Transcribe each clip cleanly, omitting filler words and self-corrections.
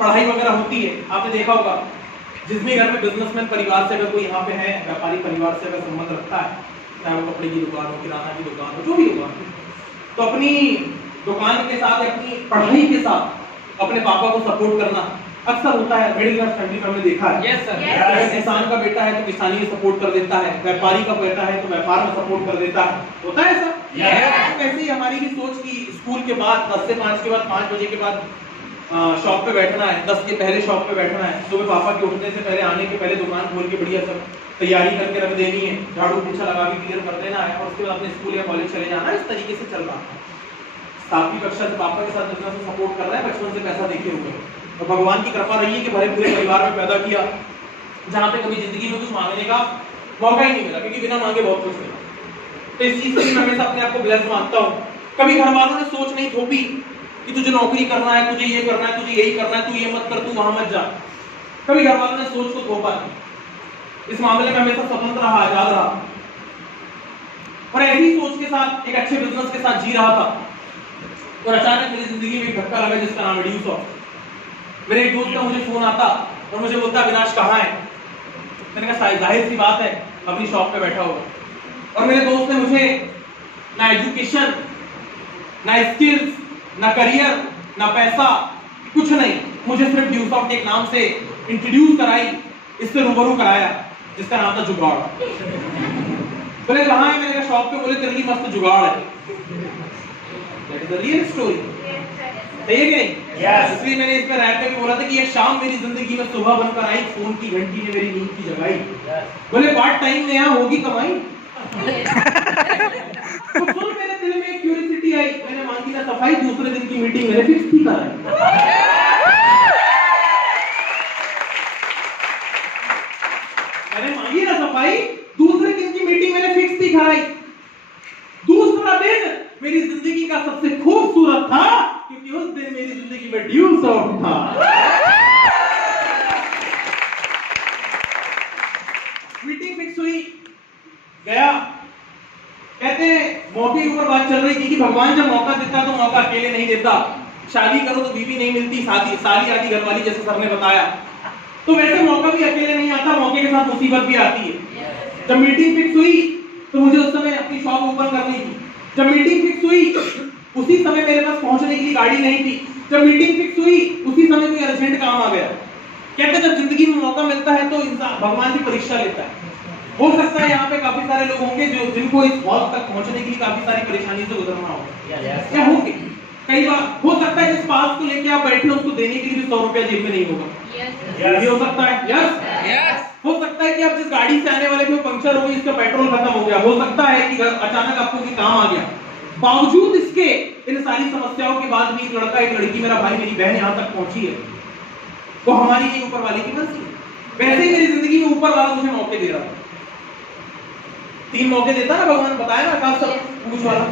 पढ़ाई वगैरह होती है, आपने देखा होगा जिस भी घर में बिजनेसमैन परिवार से अगर कोई यहाँ पे है, व्यापारी परिवार से अगर संबंध रखता है, चाहे वो कपड़े की दुकान हो, किराना की दुकान हो, जो भी दुकान हो, तो अपनी दुकान के साथ या अपनी पढ़ाई के साथ अपने पापा को सपोर्ट करना अक्सर होता है। मिडिल क्लास फैमिली में हमने देखा है। Yes sir. अगर किसान का बेटा है तो किसानी में सपोर्ट कर देता है, व्यापारी का बेटा है तो व्यापार में सपोर्ट कर देता है, होता है ऐसा। वैसे ही हमारी भी सोच की स्कूल के बाद 10 से 5 के बाद 5 बजे के बाद शॉप पे बैठना है, 10 के पहले शॉप पे बैठना है, सुबह पापा के उठने से पहले, आने के पहले दुकान खोल के बढ़िया सब तैयारी करके रख देनी है, झाड़ू पोछा लगा के क्लियर कर देना है और उसके बाद अपने स्कूल या कॉलेज चले जाना है। इस तरीके से चल रहा है। 7वीं कक्षा से पापा के साथ बिजनेस में सपोर्ट कर रहा है, बचपन से पैसा देखे हुए, और भगवान की कृपा रही है कि भरे पूरे परिवार में पैदा किया जहाँ पे कभी जिंदगी में कुछ मांगने का मौका ही नहीं मिला, क्योंकि बिना मांगे बहुत कुछ मिला। तो इस चीज से मैं हमेशा अपने आप को ब्लेस्ड मानता हूँ। कभी घर वालों ने सोच नहीं थोपी कि तुझे नौकरी करना है, तुझे ये करना है, तुझे यही करना है, तू ये मत कर, तू वहां मत जा। कभी घर वालों ने सोच को थोपा नहीं। इस मामले में हमेशा स्वतंत्र रहा, आजाद रहा, और ऐसी सोच के साथ एक अच्छे बिजनेस के साथ जी रहा था। और अचानक मेरी जिंदगी में एक धक्का लगा जिसका नाम है ड्यूस ऑफ। मेरे एक दोस्त का मुझे फोन आता और मुझे बोलता अविनाश कहाँ है। मैंने कहा जाहिर सी बात है अपनी शॉप पे बैठा होगा। और मेरे दोस्त ने मुझे ना एजुकेशन, ना स्किल्स, ना करियर, ना पैसा, कुछ नहीं, मुझे सिर्फ ड्यूस ऑफ के एक नाम से इंट्रोड्यूस कराई, इससे रूबरू कराया जिसका नाम था जुगाड़। बोले कहाँ है? मैंने कहा शॉप पे। बोले तेरे लिए मस्त जुगाड़ है। That is the real story. सही है कि नहीं? Yes. इसलिए मैंने इसमें रैप में बोला था कि एक शाम मेरी जिंदगी में सुबह बनकर आई, फोन की घंटी ने मेरी नींद की जगाई। बोले पार्ट टाइम में यहाँ होगी कमाई। तो सुन, मेरे दिल में एक क्यूरियोसिटी आई, मैंने मांगी ना सफाई, दूसरे दिन की मीटिंग मैंने फिक्स थी कराई। मैंने मांगी ना सफाई, दूसरे दिन की मीटिंग मैंने फिक्स थी कराई। दूसरा दिन मेरी जिंदगी का सबसे खूबसूरत था, क्योंकि उस दिन मेरी जिंदगी में ड्यूस ऑफ था। मीटिंग फिक्स हुई, गया। कहते हैं मौके के ऊपर बात चल रही थी कि भगवान जब मौका देता तो मौका अकेले नहीं देता। शादी करो तो बीवी नहीं मिलती, साली आती घरवाली, जैसे सर ने बताया। तो वैसे मौका भी अकेले नहीं आता, मौके के साथ मुसीबत भी आती है। जब मीटिंग फिक्स हुई तो मुझे उस समय अपनी शॉप ओपन करनी थी। जब मीटिंग फिक्स हुई उसी समय मेरे पास पहुंचने के लिए गाड़ी नहीं थी। जब मीटिंग फिक्स हुई उसी समय कोई अर्जेंट काम आ गया। कहते जब जिंदगी में मौका मिलता है तो इंसान भगवान की परीक्षा लेता है। हो सकता है यहाँ पे काफी सारे लोग होंगे जिनको इस मौत तक पहुंचने के लिए काफी सारी परेशानी से गुजरना होगा, क्या होंगे। कई बार हो सकता है जिस पास को लेके आप बैठे उसको देने के लिए भी 100 रुपया जेब में नहीं होगा। ये हो सकता है। यस। हो सकता है कि आप जिस गाड़ी से आने वाले थे वो पंक्चर हो गई, इसका पेट्रोल खत्म हो गया। हो सकता है कि अचानक आपको कोई काम आ गया। बावजूद इसके इन सारी समस्याओं के बाद भी एक लड़का, एक लड़की, मेरा भाई, मेरी बहन यहाँ तक पहुंची है। वो हमारी नहीं, ऊपर वाले की मर्जी। वैसे ही मेरी जिंदगी में ऊपर वाला मुझे मौके दे रहा था। 3 मौके देता ना भगवान, बताया ना आकाश सब पूछ वाला।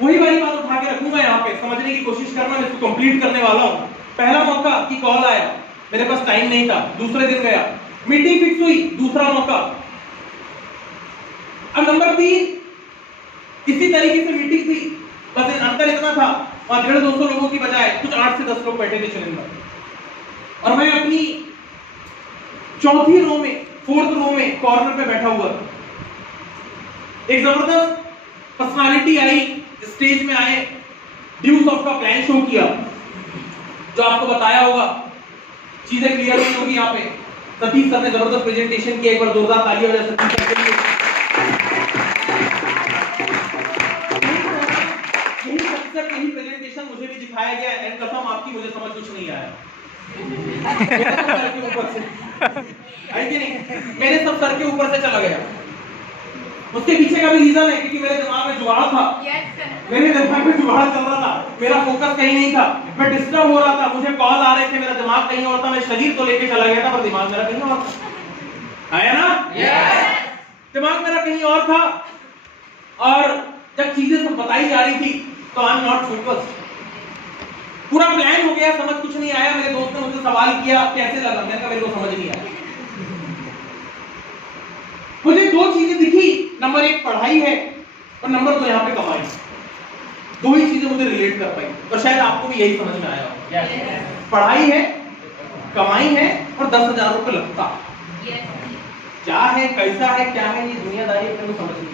वही वाली बात उठा के रखूंगा यहाँ पे, समझने की कोशिश करना, मैं इसको कंप्लीट करने वाला हूँ। पहला मौका की कॉल आया, मेरे पास टाइम नहीं था, दूसरे दिन गया। मीटिंग फिक्स हुई, दूसरा मौका। अब नंबर 3, इसी तरीके से मीटिंग थी, बस अंतर इतना था, वहां 150-200 लोगों की बजाय कुछ 8 से 10 लोग बैठे थे चलेंगे। और मैं अपनी चौथी रो में, 4th रो में कॉर्नर पे बैठा हुआ। एक जबरदस्त पर्सनालिटी आई, स्टेज में आए, ड्यूस ऑफ का प्लान शो किया, जो आपको बताया होगा। चीजें क्लियर हुई होगी यहाँ पे। सतीश सर ने जबरदस्त प्रेजेंटेशन किया, एक बार जोरदार ताली हो जाए सतीश सर के लिए। यही प्रेजेंटेशन मुझे भी दिखाया गया, एंड कसम आपकी मुझे समझ कुछ नहीं आया। सर के ऊपर से आई कि नहीं, मेरे सब सर के ऊपर से चला गया। उसके पीछे का भी रीजन है, क्योंकि मेरे दिमाग में जुगाड़ था। मेरे दिमाग में जुगाड़ चल रहा था, मेरा फोकस कहीं नहीं था, मैं डिस्टर्ब हो रहा था, मुझे कॉल आ रहे थे, मेरा दिमाग कहीं और था। मैं शरीर तो लेके चला गया था पर दिमाग मेरा कहीं और था। आया ना? दिमाग मेरा कहीं और था। और जब चीजें सब बताई जा रही थी तो आई एम नॉट फोकस्ड। पूरा प्लान हो गया, समझ कुछ नहीं आया। मेरे दोस्त ने मुझसे सवाल किया कैसे लगा, मैंने कहा मेरे को समझ नहीं आया। मुझे 2 चीजें दिखी, नंबर 1 पढ़ाई है और नंबर 2 यहाँ पे कमाई। दो ही चीजें मुझे रिलेट कर पाई, और शायद आपको भी यही समझ में आया हो। पढ़ाई है, कमाई है, और 10,000 रुपये लगता। क्या है, कैसा है, क्या है, ये दुनियादारी अपने को समझ नहीं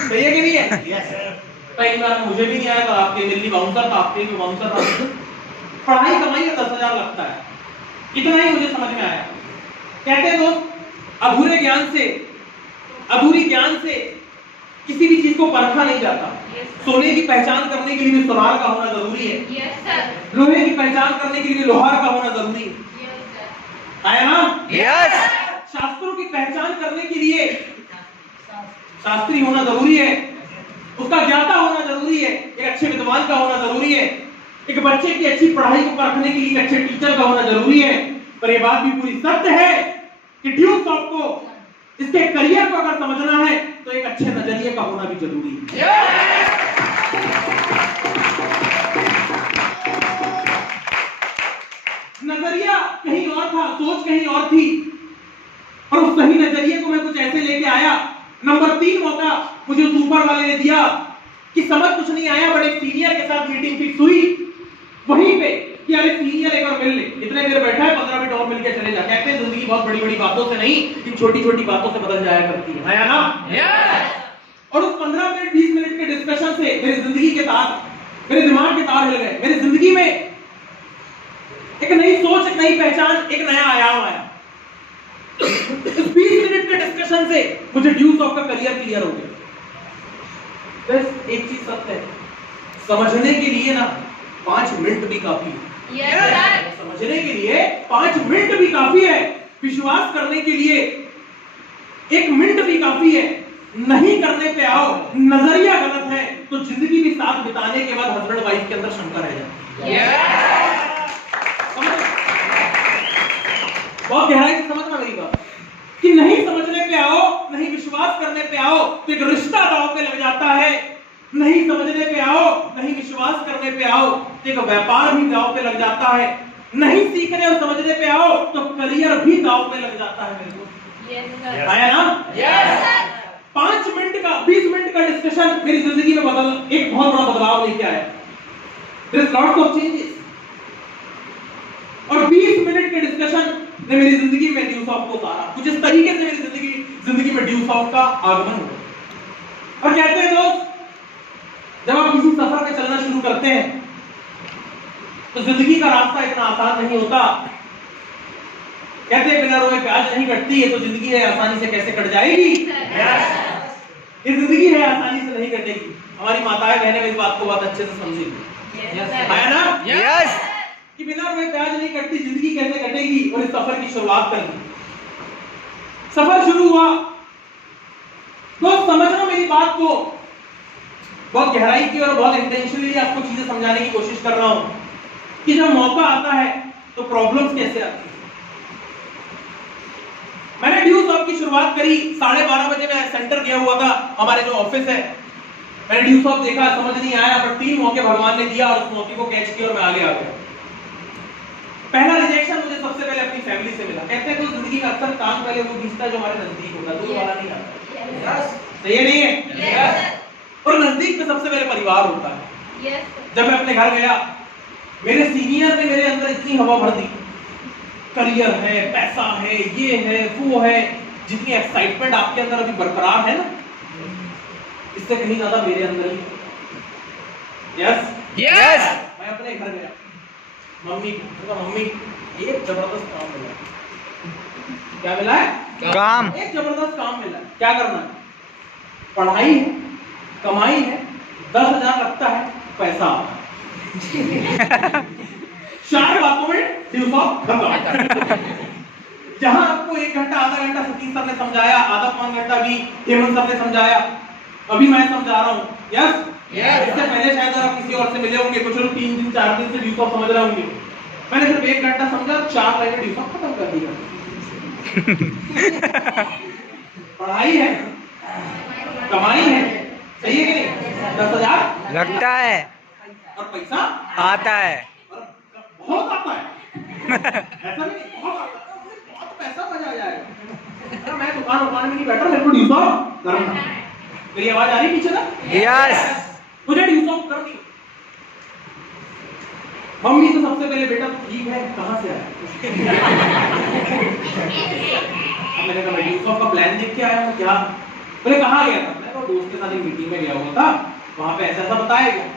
सही है कि नहीं है? पहली बार मुझे भी नहीं आया था, आपके मेरे लिए बाउंसर था, आपके लिए बाउंसर था। पढ़ाई कमाई है, 10,000 लगता है, इतना ही मुझे समझ में आया। कहते हैं दोस्त, अधूरी ज्ञान से किसी भी चीज को परखा नहीं जाता। सोने की पहचान करने के लिए भी सुनार का होना जरूरी है। लोहे की पहचान करने के लिए भी लोहार का होना जरूरी है। आया ना? शास्त्रों की पहचान करने के लिए शास्त्री होना जरूरी है, उसका ज्ञाता होना जरूरी है, एक अच्छे विद्वान का होना जरूरी है, एक बच्चे की अच्छी पढ़ाई को परखने के लिए एक अच्छे टीचर का होना जरूरी है। पर यह बात भी पूरी सत्य है कि ड्यूस को, इसके करियर को अगर समझना है तो एक अच्छे नजरिए का होना भी जरूरी है। नजरिया कहीं और था, सोच कहीं और थी, और उस सही नजरिए को मैं कुछ ऐसे लेके आया। नंबर 3 मौका मुझे उस ऊपर वाले ने दिया कि समझ कुछ नहीं आया, बट एक सीनियर के साथ मीटिंग फिक्स हुई वहीं पे कि अरे सीनियर एक बार मिल ले, इतने देर बैठा है, 15 मिनट और मिलके चले जा। कहते हैं जिंदगी बहुत बड़ी बड़ी बातों से नहीं, इन छोटी छोटी बातों से बदल जाया करती है। आया ना? और उस 15 मिनट 20 मिनट के डिस्कशन से मेरी जिंदगी के तार, मेरे दिमाग के तार हिल गए। मेरी जिंदगी में एक नई सोच, एक नई पहचान, एक नया आयाम आया। इस 20 मिनट के डिस्कशन से मुझे ड्यूस ऑफ का करियर क्लियर हो गया। बस एक चीज सत्य है, समझने के लिए ना 5 मिनट भी काफी है। समझने के लिए 5 मिनट भी काफी है, विश्वास करने के लिए 1 मिनट भी काफी है। नहीं करने पे आओ, नजरिया गलत है तो जिंदगी भी साथ बिताने के बाद हस्बैंड वाइफ के अंदर शंका रह जाती है। बहुत गहराई से समझना मेरी बात, कि नहीं समझने पे आओ, नहीं विश्वास करने पे आओ तो एक रिश्ता दांव पे लग जाता है। नहीं समझने पे आओ, नहीं विश्वास करने पे आओ तो एक व्यापार भी दांव पे लग जाता है। नहीं सीखने और समझने पे आओ तो करियर भी दांव पे लग जाता है। मेरे को आया ना? 5 मिनट का 20 मिनट का डिस्कशन मेरी जिंदगी में एक बहुत बड़ा बदलाव लेके आया। There is lots of changes। और 20 मिनट के डिस्कशन ने मेरी जिंदगी में ड्यूस ऑफ को उतारा। कुछ इस तरीके से मेरी जिंदगी में ड्यूस ऑफ का आगमन हुआ। और कहते हैं दोस्त, जब आप किसी सफर पे चलना शुरू करते हैं तो जिंदगी का रास्ता इतना आसान नहीं होता। कहते हैं बिना रोए प्याज नहीं कटती है, तो जिंदगी है आसानी से कैसे कट जाएगी? ये जिंदगी है आसानी से नहीं कटेगी। हमारी माताएं बहनें इस बात को बहुत अच्छे से समझेंगी। आया ना? कि बिना रोए प्याज नहीं कटती, जिंदगी कैसे कटेगी। और इस सफर की शुरुआत कर दी, सफर शुरू हुआ। तो समझना मेरी बात को, बहुत गहराई की और बहुत इंटेंशनली आपको चीजें समझाने की कोशिश कर रहा हूं कि जब मौका आता है तो प्रॉब्लम्स कैसे आती है। मैंने ड्यूस ऑफ की शुरुआत करी 12:30 बजे। मैं सेंटर गया हुआ था, हमारे जो ऑफिस है। मैंने ड्यूस ऑफ देखा, समझ नहीं आया, पर 3 मौके भगवान ने दिया और उस मौके को कैच किया और मैं आगे आ गया। पहला रिजेक्शन मुझे सबसे पहले अपनी फैमिली से मिला। कहते हैं तो जिंदगी में अक्सर काम पहले वो दिखता है जो हमारे नजदीक होता है, दूर वाला नहीं आता। सही है नहीं है? और नजदीक में सबसे पहले परिवार होता है। जब मैं अपने घर गया, मेरे सीनियर ने मेरे अंदर इतनी हवा भर दी, करियर है, पैसा है, ये है, वो है, जितनी एक्साइटमेंट आपके अंदर अभी बरकरार है ना, इससे कहीं ज्यादा मेरे अंदर ही। यस। मैं अपने घर गया, मम्मी को, मम्मी एक जबरदस्त काम मिला। क्या मिला है? काम। एक जबरदस्त काम मिला है। क्या करना है? पढ़ाई है, कमाई है, 10,000 लगता है, पैसा 4 बातों में ड्यूस ऑफ खत्म। जहां आपको 1 घंटा आधा घंटा सतीश सर ने समझाया, आधा पौन घंटा भी हेमंत सर ने समझाया, अभी मैं समझा रहा हूँ। यस। इससे पहले शायद आप किसी और से मिले होंगे, कुछ लोग 3 दिन 4 दिन से ड्यूस ऑफ समझ रहे होंगे। मैंने सिर्फ 1 घंटा समझा, 4 लाइनें ड्यूस ऑफ खत्म कर दिया। पढ़ाई है, कमाई है, सही है कि नहीं? 10,000 लगता है और पैसा आता है, बहुत आता है। ऐसा नहीं, बहुत आता है, बहुत पैसा बचा जाएगा। मैं दुकान में नहीं बैठा, मेरे को ड्यूस ऑफ करना। मेरी आवाज आ रही पीछे ना? यस। मुझे ड्यूज ऑफ कर दी। मम्मी तो सबसे पहले बेटा ठीक है कहां से आया? मैंने कहा मैं ड्यूज ऑफ का प्लान देख के आया हूं। क्या? बोले कहां गया था? मैं तो दोस्त के साथ एक मीटिंग में गया हुआ था, वहां पे ऐसा ऐसा बताया गया।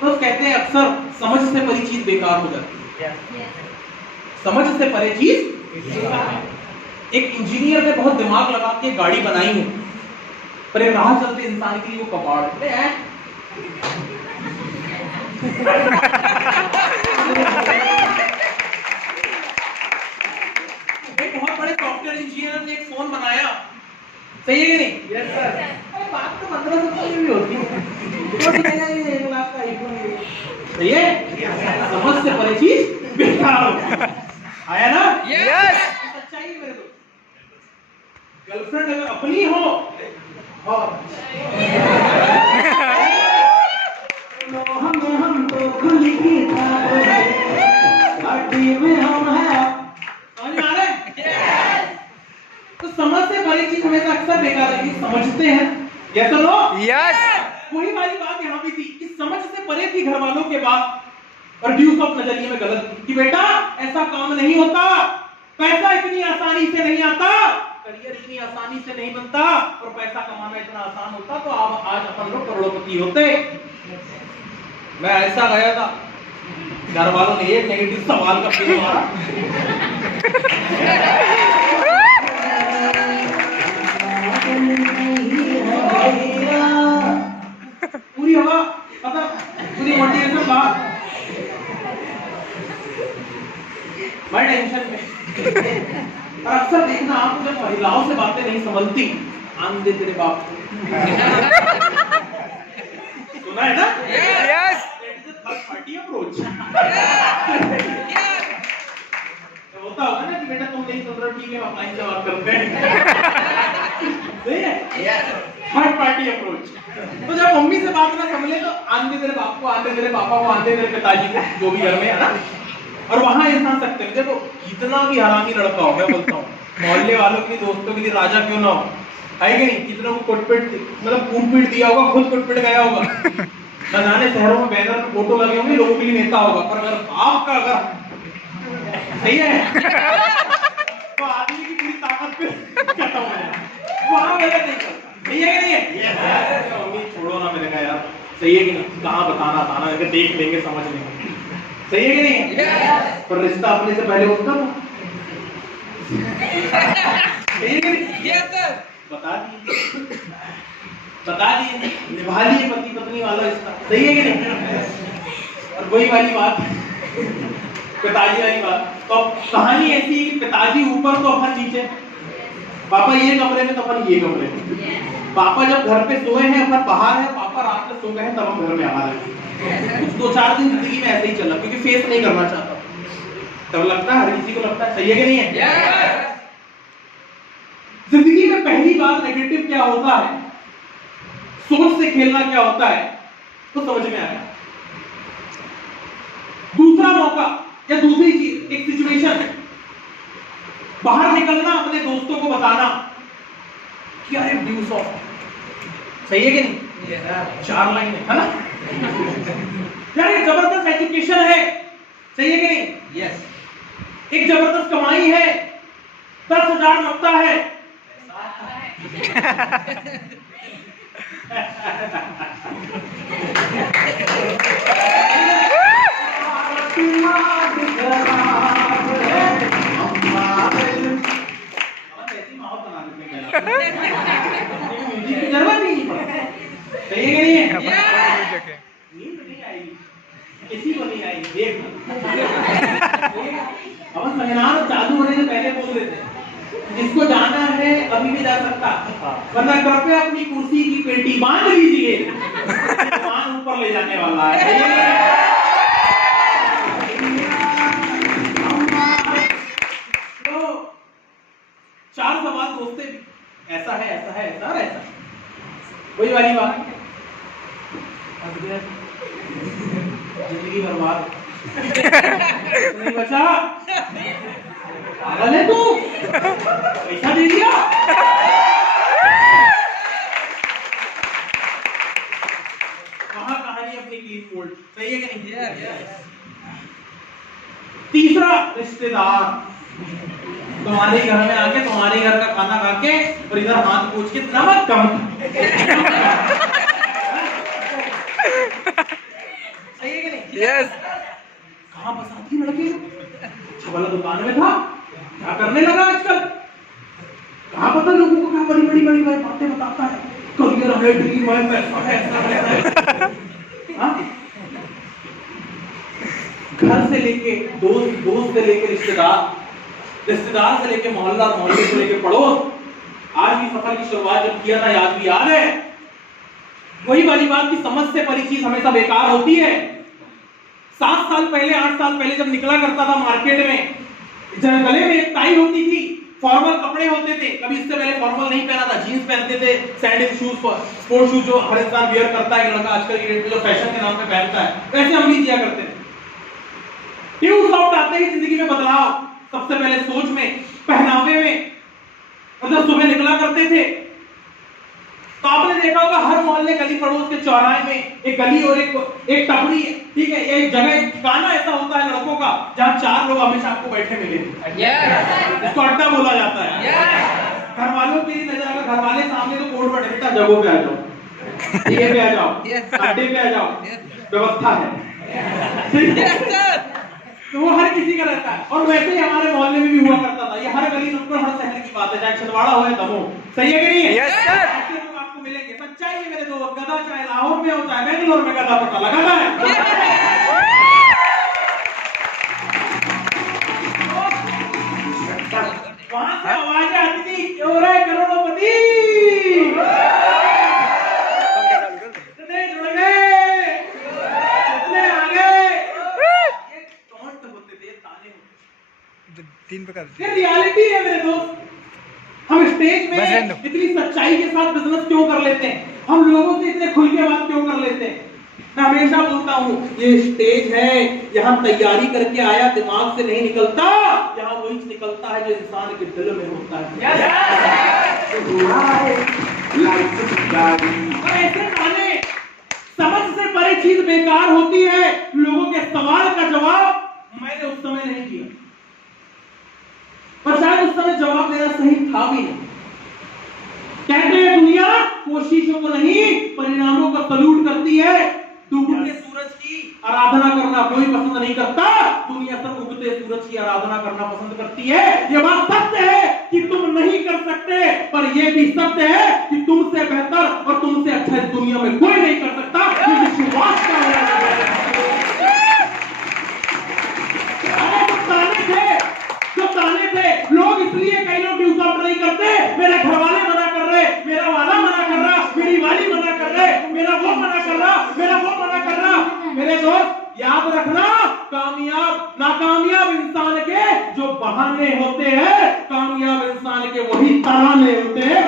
तो कहते हैं अक्सर समझ से परे चीज बेकार हो जाती है। समझ से परे चीज। एक इंजीनियर ने बहुत दिमाग लगा के गाड़ी बनाई है, पर एक राह चलते इंसान के लिए वो कबाड़ है। एक बहुत बड़े सॉफ्टवेयर इंजीनियर ने एक फोन बनाया, सही है कि नहीं? Yes sir. अरे बात तो 1500 की भी होती है, तो ये 1 लाख का आईफोन है, सही है? समझ से परे चीज बेकार। आया ना? यस। सच्चाई है मेरे दोस्त। गर्लफ्रेंड अगर अपनी हो और हम तो खुली की में हम है, समझ में आ रहा है? तो समझ से परे चीज हमेशा अक्सर बेकार है। समझते हैं यस और नो? यस। वही वाली बात यहाँ भी थी कि समझ से परे थी घर वालों के बात, और ड्यूज ऑफ नजरिए में गलत थी कि बेटा ऐसा काम नहीं होता, पैसा इतनी आसानी से नहीं आता, करियर इतनी आसानी से नहीं बनता, और पैसा कमाना इतना आसान होता तो आप आज अपन लोग करोड़पति होते। मैं ऐसा गया था, घर वालों ने एक नेगेटिव सवाल का पेड़ मारा। पूरी हवा मतलब पूरी मोटिवेशन बात, मैं टेंशन में। और अक्सर देखना आप जब महिलाओं से बातें नहीं संभलती, आन दे तेरे बाप को। सुना है ना? यस। Third party approach. होता होगा ना कि बेटा तुम नहीं सुन रहे, ठीक है हम लाइन से बात करते हैं। सही है? Third party approach. तो जब मम्मी से बात ना समझे तो आन दे तेरे बाप को, आन दे तेरे पापा को, आन दे तेरे पिताजी को, जो भी घर में है ना। और वहां इंसान सकते हैं, देखो कितना भी हरामी लड़का हो, मैं बोलता हूँ मोहल्ले वालों के लिए, दोस्तों के लिए राजा क्यों ना हो, है कि नहीं? कितना को कुटपिट मतलब कूटपीट दिया होगा, खुद कुटपिट गया होगा, न जाने शहरों में बैनर पे फोटो लगे होंगे, लोगों के लिए नेता होगा, पर अगर बाप का अगर सही है तो आदमी की पूरी ताकत पे खत्म हो जाए, वहां गलत नहीं करता। सही है कि नहीं है? मम्मी छोड़ो ना, मैंने कहा यार सही है कि नहीं, कहाँ बताना था ना, देख लेंगे समझ लेंगे, सही है कि नहीं? पर रिश्ता अपने से पहले होता था। सही है कि नहीं? बता दिए निभा लिए पति पत्नी वाला रिश्ता, सही है कि नहीं? और वही वाली बात पिताजी वाली बात, तो कहानी ऐसी है कि पिताजी ऊपर तो अपन नीचे, पापा ये कमरे में तो अपन ये कमरे में, पापा जब घर पे सोए हैं अपन बाहर है, पापा रात में सो गए हैं तब हम घर में आ रहे हैं। कुछ 2-4 दिन जिंदगी में ऐसे ही चला, क्योंकि फेस नहीं करना चाहता, तब लगता है हर किसी को लगता है, सही है कि नहीं है? जिंदगी में पहली बार नेगेटिव क्या होता है, सोच से खेलना क्या होता है, तो समझ में आया। दूसरा मौका या दूसरी चीज, एक सिचुएशन, बाहर निकलना, अपने दोस्तों को बताना कि अरे ड्यूज ऑफ, सही है कि नहीं? 4 लाइन है ना यार, एक जबरदस्त एजुकेशन है, सही है कि नहीं? यस। एक जबरदस्त कमाई है, 10,000 लगता है। सही है कि नहीं है? नींद नहीं आएगी, किसी को नहीं आएगी, देख अपन महिलाओं चालू होने से पहले बोल देते हैं, जिसको जाना है अभी भी जा सकता, वरना कृपया अपनी कुर्सी की पेटी बांध लीजिए, सामान ऊपर ले जाने वाला है। तो 4 सवाल दोस्ते भी, ऐसा है ऐसा है ऐसा और ऐसा, वही वाली बात, जिंदगी बर्बाद नहीं बचा, पागल है तू, पैसा दे दिया नहीं क्लीन मोल्ड, सही है कि नहीं? तीसरा रिश्तेदार तुम्हारे घर में आके तुम्हारे घर का खाना खा के और इधर हाथ पूछ के नमक कम सही है कि नहीं? यस। कहाँ बसाती लड़की वाला दुकान में था, क्या करने लगा आजकल? कहाँ पता लोगों को कहाँ बड़ी बड़ी बातें बताता है, करियर है, ड्रीम है, पैसा है, ऐसा है। घर से लेके दोस्त से लेके रिश्तेदार से लेके मोहल्ला, मोहल्ले से लेके पड़ोस। आज भी सफर की शुरुआत जब किया था, याद भी याद है, वही वाली बात की समझ से परी चीज हमेशा बेकार होती है। 7 साल पहले 8 साल पहले जब निकला करता था मार्केट में, जब गले में एक टाई होती थी, फॉर्मल कपड़े होते थे, कभी इससे पहले फॉर्मल नहीं पहना था, जीन्स पहनते थे, सैंडल शूज, स्पोर्ट शूज जो हर इंसान वेयर करता है, लड़का आजकल की डेट में जो फैशन के नाम पे पहनता है, वैसे हम नहीं किया करते थे। क्यों सॉफ्ट आते ही जिंदगी में बदलाव, सबसे पहले सोच में, पहनावे में। मतलब सुबह निकला करते थे तो आपने देखा होगा हर मोहल्ले गली पड़ोस के चौराहे में एक गली और एक टपरी, ठीक है, एक जगह ठिकाना ऐसा होता है लड़कों का जहां 4 लोग हमेशा आपको बैठे मिलेंगे। इसको अड्डा बोला जाता है। घर वालों की नजर, अगर घर वाले सामने तो कोर्ट बैठे, बेटा जगहों पे आ जाओ, ठीक पे आ जाओ, अड्डे पे आ जाओ, व्यवस्था है। तो वो हर किसी का रहता है। और वैसे ही हमारे मोहल्ले में भी हुआ करता था। ये हर गली नुक्कड़ हर शहर की बात है, चाहे छिंदवाड़ा हो या दमोह, सही है कि नहीं है? Yes sir. ऐसे लोग आपको मिलेंगे। सच्चाई है मेरे दोस्त, गधा चाहे लाहौर में हो चाहे बेंगलोर में, गधा पता लगाना है। वहां से आवाजें आती थी, क्यों रे करोड़पति, तीन प्रकार ये रियलिटी है मेरे दोस्त। हम स्टेज में इतनी सच्चाई के साथ बिजनेस क्यों कर लेते हैं? हम लोगों से इतने खुल के बात क्यों कर लेते हैं? मैं हमेशा बोलता हूँ ये स्टेज है, यहाँ तैयारी करके आया दिमाग से नहीं निकलता, यहाँ वही निकलता है जो इंसान के दिल में होता है। और ऐसे गाने समझ से परे चीज बेकार होती है। लोगों के सवाल का जवाब मैंने उस समय नहीं दिया, पर शायद उस समय जवाब देना सही था भी नहीं। कहते हैं दुनिया कोशिशों को नहीं परिणामों का सल्यूट करती है। डूबते सूरज की आराधना करना कोई पसंद नहीं करता, दुनिया सब उगते सूरज की आराधना करना पसंद करती है। यह बात सत्य है कि तुम नहीं कर सकते, पर यह भी सत्य है कि तुमसे बेहतर और तुमसे अच्छा इस दुनिया में कोई नहीं कर सकता। ये विश्वास का लोग, इसलिए कई लोग ड्यूसअप नहीं करते, मेरे घर वाले मना कर रहे, मेरा वाला मना कर रहा, मेरी वाली मना कर रहे, मेरा वो मना कर रहा, मेरा वो मना कर रहा। मेरे दोस्त याद रखना, कामयाब नाकामयाब इंसान के जो बहाने होते हैं, कामयाब इंसान के वही तराने होते हैं।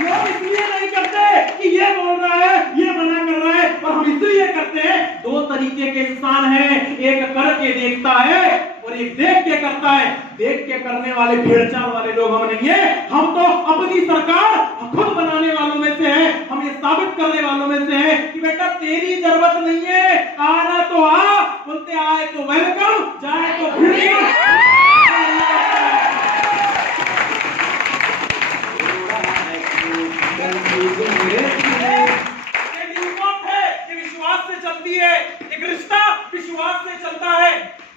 लोग इसलिए नहीं करते कि ये बोल रहा है, ये मना कर रहा है, और हम इसलिए करते हैं। 2 तरीके के इंसान हैं, एक करके देखता है और एक देख के करता है। देख के करने वाले भेड़चाल वाले लोग हम नहीं है, हम तो अपनी सरकार खुद बनाने वालों में से हैं। हम ये साबित करने वालों में से हैं कि बेटा तेरी जरूरत नहीं है, आना तो आ, बोलते आए तो वेलकम, जाए तो चलती है। एक रिश्ता विश्वास से चलता है,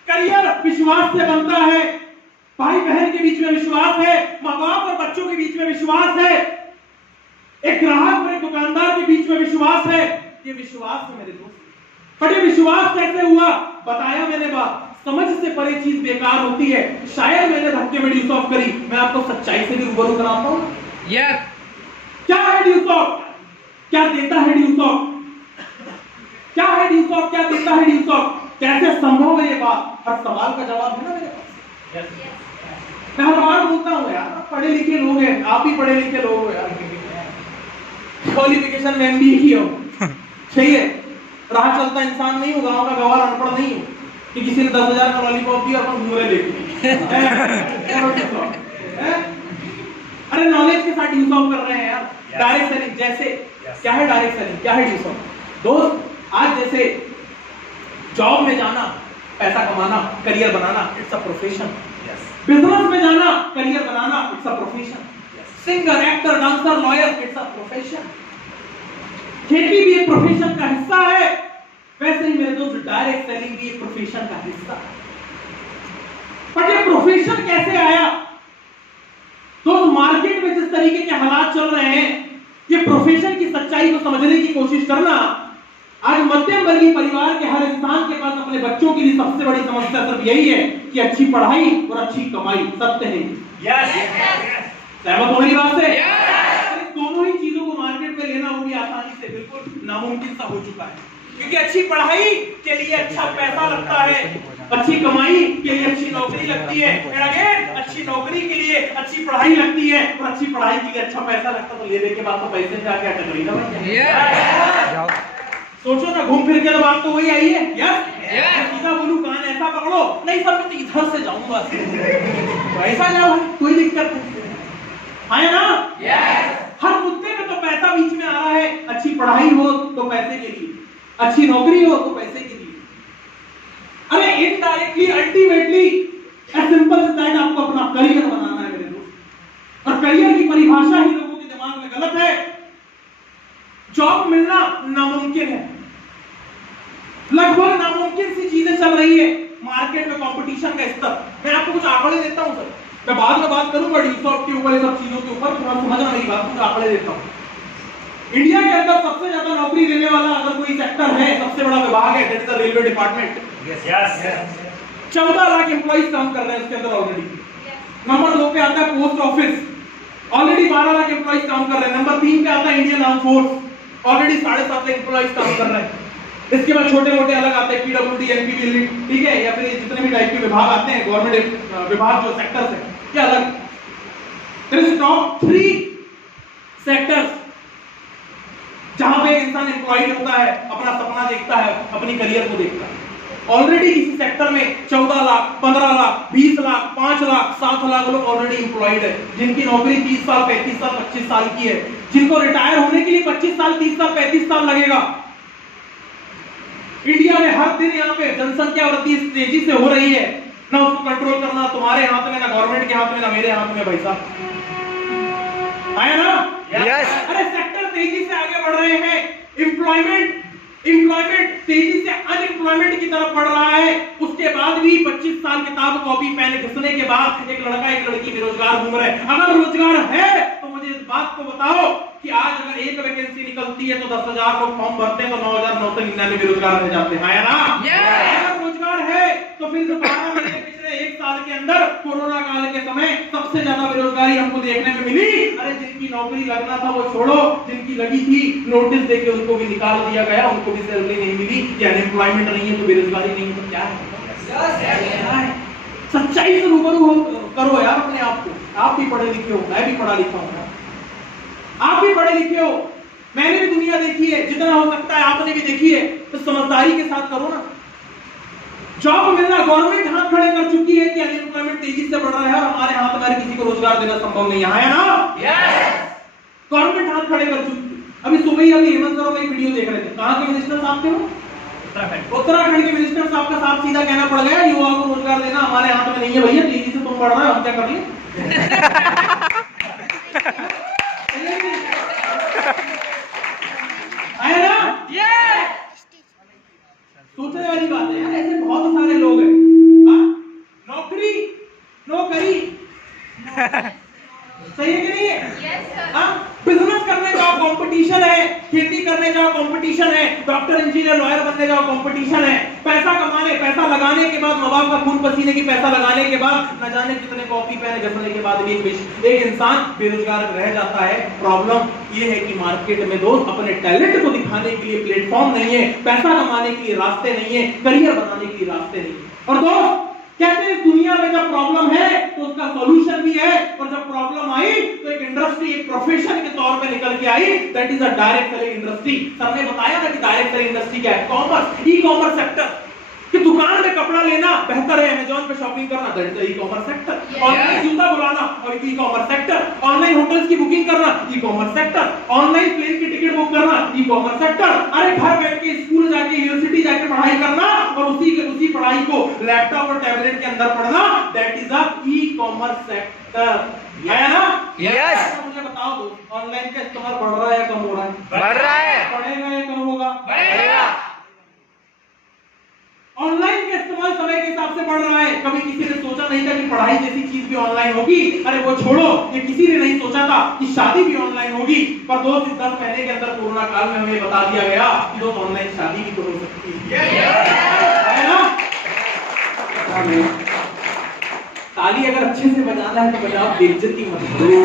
करियर विश्वास से बनता है, भाई बहन के बीच में विश्वास है, माँ बाप और बच्चों के बीच में विश्वास है, एक ग्राहक और एक दुकानदार के बीच में विश्वास है। ये विश्वास है मेरे दोस्त। पर ये विश्वास कैसे हुआ? बताया मैंने बात। समझ से परे चीज बेकार होती है। शायद मैंने धक्के में ड्यूस ऑफ करी, मैं आपको सच्चाई से भी रूबरू कराता हूँ। क्या है ड्यूस ऑफ? क्या देता है ड्यूस ऑफ? क्या है ड्यूस ऑफ? क्या देता है ड्यूस ऑफ? कैसे संभव है ये बात? हर सवाल का जवाब है ना मेरे पास। मैं हर बार बोलता हूँ यार, पढ़े लिखे लोग हैं, आप ही पढ़े लिखे लोग हो यार, क्वालिफिकेशन में एमबीए की हो, सही है, राह चलता इंसान नहीं हो, गांव का गवार अनपढ़ नहीं हो कि किसी ने 10,000 का लॉलीपॉप दिया और घूमने लेके अरे नॉलेज के साथ यूज ऑफ कर रहे हैं यार। डायरेक्ट सेलिंग जैसे क्या है डायरेक्ट सेलिंग, क्या है ड्यूसर? दोस्त, आज जैसे जॉब में जाना, पैसा कमाना, career banana, it's a profession. Business में जाना, career banana, it's a profession. Singer, actor, dancer, lawyer, it's a profession. खेती भी एक प्रोफेशन का हिस्सा है, वैसे ही मेरे दोस्त डायरेक्ट सेलिंग भी एक प्रोफेशन का हिस्सा है। पर ये प्रोफेशन कैसे आया? तो मार्केट में जिस तरीके के हालात चल रहे हैं, ये प्रोफेशन की सच्चाई को समझने की कोशिश करना। आज मध्यम वर्गीय परिवार के हर इंसान के पास अपने बच्चों के लिए सबसे बड़ी समस्या सिर्फ यही है कि अच्छी पढ़ाई और अच्छी कमाई। सत्य है? सहमत हो मेरी बात से? दोनों ही चीजों को मार्केट में लेना वो भी आसानी से बिल्कुल नामुमकिन सा हो चुका है, क्योंकि अच्छी पढ़ाई के लिए अच्छा पैसा लगता है, अच्छी कमाई के लिए अच्छी नौकरी लगती है, फिर अगेन अच्छी नौकरी के लिए अच्छी पढ़ाई लगती है, और अच्छी पढ़ाई के लिए अच्छा पैसा लगता है। तो लेने के बाद तो पैसे से आके अटक ना। सोचो ना, घूम फिर के तो बात तो वही आई है। सीधा बोलूं कान ऐसा पकड़ो, नहीं सर मैं तो इधर से जाऊंगा, तो ऐसा जाओ, कोई दिक्कत नहीं है ना। हर मुद्दे में तो पैसा बीच में आ रहा है। अच्छी पढ़ाई हो तो पैसे के लिए, अच्छी नौकरी हो तो पैसे के लिए। अरे indirectly, ultimately as simple as that आपको अपना करियर बनाना है मेरे दोस्त। और करियर की परिभाषा ही लोगों के दिमाग में गलत है। जॉब मिलना नामुमकिन है, लगभग नामुमकिन सी चीजें चल रही है मार्केट में। कंपटीशन का स्तर, मैं आपको कुछ आंकड़े देता हूं सर, मैं बाद में बात करूंगा ड्यूसॉफ्ट के ऊपर, ये सब चीजों के ऊपर, थोड़ा समझना मेरी बात, कुछ आंकड़े देता हूं। इंडिया के अंदर सबसे ज्यादा नौकरी देने वाला अगर कोई सेक्टर है, सबसे बड़ा विभाग है, that is the railway department. 14 lakh employees काम कर रहे हैं उसके अंदर ऑलरेडी। नंबर 2 पे आता है post office, already 12 lakh employees काम कर रहे हैं। नंबर 3 पे आता है Indian arm force, already 7.5 lakh employees काम कर रहे हैं। इसके बाद छोटे मोटे अलग आते हैं, पीडब्ल्यूडी, एनपीपी, ठीक है, या फिर जितने भी टाइप के विभाग आते हैं, गवर्नमेंट विभाग जो सेक्टर्स है, क्या अलग। टॉप 3 सेक्टर्स जहां पे इंसान एम्प्लॉयड होता है, अपना सपना देखता है, अपनी करियर को देखता है। ऑलरेडी किसी सेक्टर में 14 लाख, 15 लाख, 20 लाख, 5 लाख, 7 लाख लोग ऑलरेडी एम्प्लॉयड है, जिनकी नौकरी 30 साल, 35 साल, 25 साल की है, जिनको रिटायर होने के लिए 25 साल, 30 साल, 35 साल लगेगा। इंडिया में हर दिन यहाँ पे जनसंख्या वृद्धि तेजी से हो रही है, ना उसको कंट्रोल करना तुम्हारे हाथ में, ना गवर्नमेंट के हाथ में, ना मेरे हाथ में। भाई साहब है ना? अरे सेक्टर तेजी से आगे बढ़ रहे हैं, एम्प्लॉयमेंट तेजी से अनएम्प्लॉयमेंट की तरफ बढ़ रहा है। उसके बाद भी 25 साल किताब कॉपी पेन घिसने के बाद एक लड़का एक लड़की बेरोजगार घूम रहे हैं। अगर रोजगार है तो मुझे इस बात को बताओ कि आज अगर एक वैकेंसी निकलती है तो 10,000 लोग फॉर्म भरते हैं, तो 9,999 बेरोजगार रह जाते हैं, है ना? अगर रोजगार है तो फिर 12 महीने पिछले 1 साल के अंदर कोरोना काल के समय सबसे ज्यादा बेरोजगारी हमको देखने में मिली। अरे जिनकी नौकरी लगना था वो छोड़ो, जिनकी लगी थी नोटिस देके उनको भी निकाल दिया गया, उनको भी सैलरी नहीं मिली। या अनएम्प्लॉयमेंट नहीं है तो बेरोजगारी नहीं है तो क्या है? सच्चाई से रूबरू करो यार अपने आप को। आप भी पढ़े लिखे हो, मैं भी पढ़ा लिखा हूं, आप भी पढ़े लिखे हो, मैंने भी दुनिया देखी है, जितना हो सकता है आपने भी देखी है, तो समझदारी के साथ करो ना। जॉब मिलना, गवर्नमेंट हाथ खड़े कर चुकी है कि अनएम्प्लॉयमेंट तेजी से बढ़ रहा है और हमारे हाथ में किसी को रोजगार देना संभव नहीं है ना? गवर्नमेंट हाथ खड़े कर चुकी है। अभी सुबह ही अभी हेमंत सर एक वीडियो देख रहे थे, कहां के मिनिस्टर साहब थे वो? उत्तराखंड के मिनिस्टर साहब का साफ सीधा कहना पड़ गया, युवाओं को रोजगार देना हमारे हाथ में नहीं है भैया, तेजी से तुम बढ़ रहे हो, हम क्या कर लिए? है ना? सोचने वाली बात है यार, ऐसे बहुत सारे लोग हैं। नौकरी सही है कि नहीं है? बिजनेस करने जाओ कंपटीशन है, खेती करने जाओ कंपटीशन है, डॉक्टर इंजीनियर लॉयर बनने जाओ कंपटीशन है, पैसा कमाने, पैसा लगाने के बाद, माँ बाप का खून पसीने की पैसा लगाने के बाद, न जाने कितने कॉपी पेन घसने के बाद भी एक इंसान बेरोजगार रह जाता है। प्रॉब्लम ये है कि मार्केट में दोस्त अपने टैलेंट को दिखाने के लिए प्लेटफॉर्म नहीं है, पैसा कमाने के लिए रास्ते नहीं है, करियर बनाने के लिए रास्ते नहीं है। और दोस्त कहते हैं दुनिया में जब प्रॉब्लम है तो उसका सॉल्यूशन भी है, और जब प्रॉब्लम आई तो एक इंडस्ट्री, एक प्रोफेशन के तौर पे निकल के आई, that is a direct selling industry. Sir ने बताया ना कि डायरेक्ट सेलिंग इंडस्ट्री क्या है? Commerce, e commerce sector. कि दुकान में कपड़ा लेना बेहतर है अमेज़न पे शॉपिंग करना, that is e-commerce sector. Online जूता बुलाना और ई-कॉमर्स सेक्टर। ऑनलाइन होटल्स की बुकिंग करना, ई-कॉमर्स सेक्टर। ऑनलाइन प्लेन की टिकट बुक करना, ई-कॉमर्स सेक्टर। अरे घर बैठ के स्कूल जाके यूनिवर्सिटी जाके पढ़ाई करना और उसी पढ़ाई को लैपटॉप और टैबलेट के अंदर पढ़ना, that is a e-commerce sector. है ना? यस। मुझे बताओ दो, ऑनलाइन का इस्तेमाल बढ़ रहा है या कम हो रहा है? बढ़ रहा है। बढ़ेगा या कम होगा? बढ़ेगा। ऑनलाइन का इस्तेमाल समय के हिसाब से बढ़ रहा है। कभी किसी ने सोचा नहीं था कि पढ़ाई जैसी चीज भी ऑनलाइन होगी। अरे वो छोड़ो, ये किसी ने नहीं सोचा था कि शादी भी ऑनलाइन होगी। पर दोस्त, इस 10 महीने के अंदर कोरोना काल में हमें बता दिया गया कि दोस्त ऑनलाइन शादी भी तो हो सकती है ना? ताली अगर अच्छे से बजाना है तो बजाओ, बेइज्जती मत करो।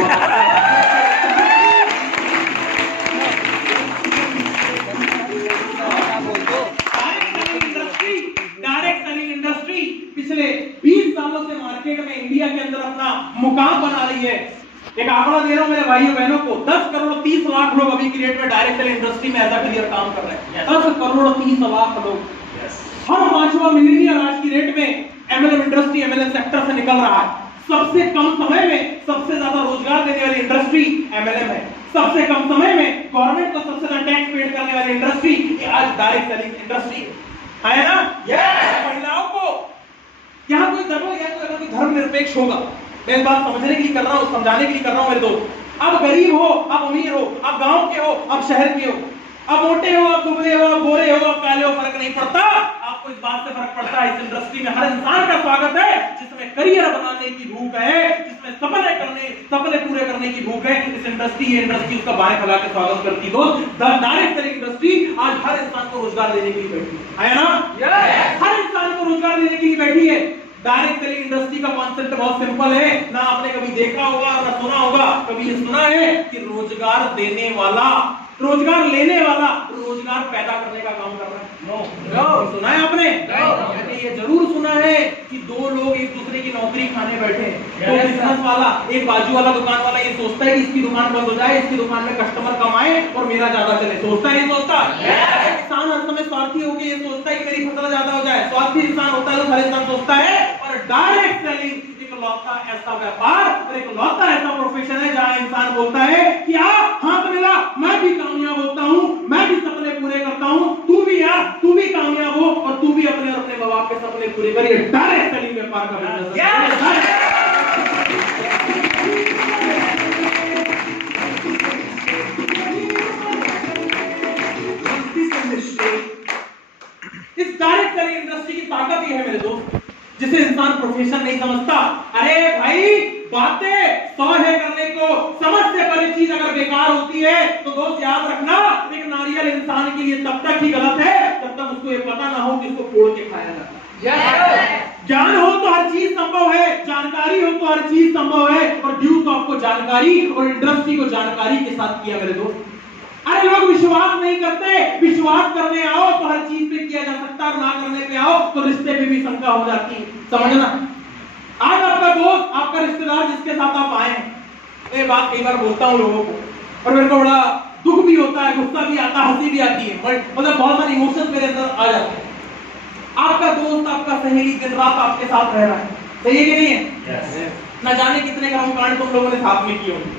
डायरेक्ट सेलिंग इंडस्ट्री पिछले 20 सालों से मार्केट में इंडिया के अंदर अपना मुकाम बना रही है। एक आंकड़ा दे रहा हूं मेरे भाइयों बहनों को, 10 करोड़ 30 लाख लोग अभी की डेट में डायरेक्ट सेलिंग इंडस्ट्री में एज अ करियर काम कर रहे हैं। 10 करोड़ 30 लाख लोग। हर 5वां मिलीनियर आज की डेट में एमएलएम इंडस्ट्री, एमएलएम सेक्टर से निकल रहा है। सबसे कम समय में सबसे ज्यादा रोजगार देने वाली इंडस्ट्री एमएलएम है। सबसे कम समय में गवर्नमेंट को सबसे ज्यादा टैक्स पेड करने वाली इंडस्ट्री आज डायरेक्ट सेलिंग इंडस्ट्री है ना? महिलाओं को यहाँ कोई धर्म निरपेक्ष होगा, मैं इस बात समझने के लिए कर रहा हूँ, समझाने के लिए कर रहा हूँ मेरे दोस्त। अब गरीब हो, अब अमीर हो, अब गांव के हो, अब शहर के हो, अब मोटे हो, अब दुबले हो, अब गोरे हो, अब काले हो, फर्क नहीं पड़ता। आपको इस बात से फर्क पड़ता है, इस इंडस्ट्री में हर इंसान का स्वागत है जिसमें करियर बनाने की भूख है, जिसमें सपने पूरे करने की भूख है। इस इंडस्ट्री उसका बाएं फैला के स्वागत करती। दोस्त, डायरेक्ट सेलिंग इंडस्ट्री आज हर इंसान को रोजगार देने के लिए बैठी है ना? हर इंसान को रोजगार देने के लिए बैठी है। डायरेक्ट सेलिंग इंडस्ट्री का कॉन्सेप्ट बहुत सिंपल है, ना आपने कभी देखा होगा ना सुना होगा। कभी ये सुना है कि रोजगार देने वाला रोजगार लेने वाला रोजगार पैदा करने का काम कर रहा है? नो। सुना है आपने? मैंने ये जरूर सुना है कि दो लोग एक दूसरे की नौकरी खाने बैठे हैं। तो बिजनेस वाला, एक बाजू वाला दुकान वाला ये सोचता है कि इसकी दुकान बंद हो जाए, इसकी दुकान में कस्टमर कम आए और मेरा ज्यादा चले। सोचता है, नहीं सोचता? किसान हर समय स्वार्थी होकर ये सोचता है कि मेरी फसल ज्यादा हो जाए। स्वार्थी इंसान होता है तो हर इंसान सोचता है। और डायरेक्ट सेलिंग इकलौता ऐसा व्यापार और इकलौता ऐसा प्रोफेशन है जहां इंसान बोलता है कि हाथ मिला, मैं भी कामयाब होता हूं, मैं भी सपने पूरे करता हूं, तू भी कामयाब हो और तू भी अपने और अपने मां बाप के सपने पूरे करिए। डायरेक्ट सेलिंग व्यापार का बिजनेस है। इस डायरेक्ट सेलिंग इंडस्ट्री की ताकत ये है मेरे दोस्त, जिसे इंसान प्रोफेशन नहीं समझता। अरे भाई, बातें 100 है करने को, समझ से परे चीज अगर बेकार होती है तो दोस्त याद रखना, एक नारियल इंसान के लिए तब तक ही गलत है जब तक उसको ये पता ना हो कि इसको फोड़ के खाया जाता है। ज्ञान हो तो हर चीज संभव है, जानकारी हो तो हर चीज संभव है। और ड्यूस आपको जानकारी और इंडस्ट्री को जानकारी के साथ किया मेरे दोस्त। अरे लोग विश्वास नहीं करते, विश्वास करने आओ तो हर चीज पे किया जा सकता है, ना करने पे आओ तो रिश्ते पे भी शंका हो जाती है। समझना, आज आपका दोस्त, आपका रिश्तेदार जिसके साथ आप आए हैं, ये बात कई बार बोलता हूँ लोगों को और मेरे को बड़ा दुख भी होता है, गुस्सा भी आता है, हंसी भी आती है, मतलब बहुत सारे इमोशंस मेरे अंदर आ जाते हैं। आपका दोस्त, आपका सहेली दिन रात आपके साथ रह रहा है, सही है कि नहीं है? न जाने कितने कर्मकांड तुम लोगों ने साथ में किए होंगे,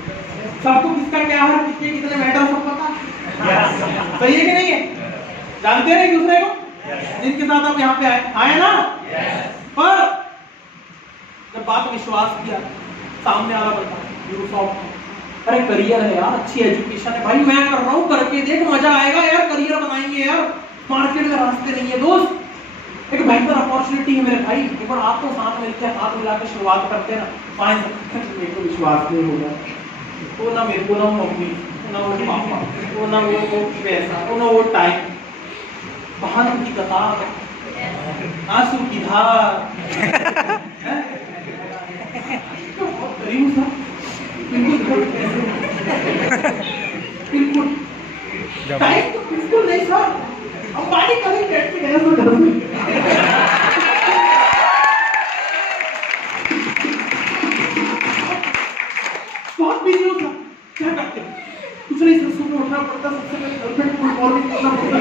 सबको किसका क्या है, किसके कितने मैटर सब पता है। सही है कि नहीं है? जानते हैं एक दूसरे को, जिनके साथ आप यहाँ पे आए ना। पर जब बात विश्वास किया, सामने वाला बता, अरे करियर है यार, अच्छी एजुकेशन है भाई, मैं कर रहा हूँ, करके देख, मजा आएगा यार, करियर बनाएंगे यार, मार्केट में रास्ते नहीं है दोस्त, एक बेहतर अपॉर्चुनिटी है मेरे भाई, एक बार आपको साथ मिलकर हाथ मिला के शुरुआत करते ना, मेरे को विश्वास नहीं होगा, वो ना मेरे को, ना मम्मी, ना वो पापा, वो ना वो पैसा, वो ना वो टाइम, बहानों की कतार, आंसू की धार, बिल्कुल टाइम तो बिल्कुल नहीं सर, अब पानी कभी पेट पे गया तो डर में बहुत बिजी हो सर, क्या करते हैं? कुछ नहीं सर, सुबह उठना पड़ता, सबसे पहले गर्लफ्रेंड को गुड मॉर्निंग करना पड़ता,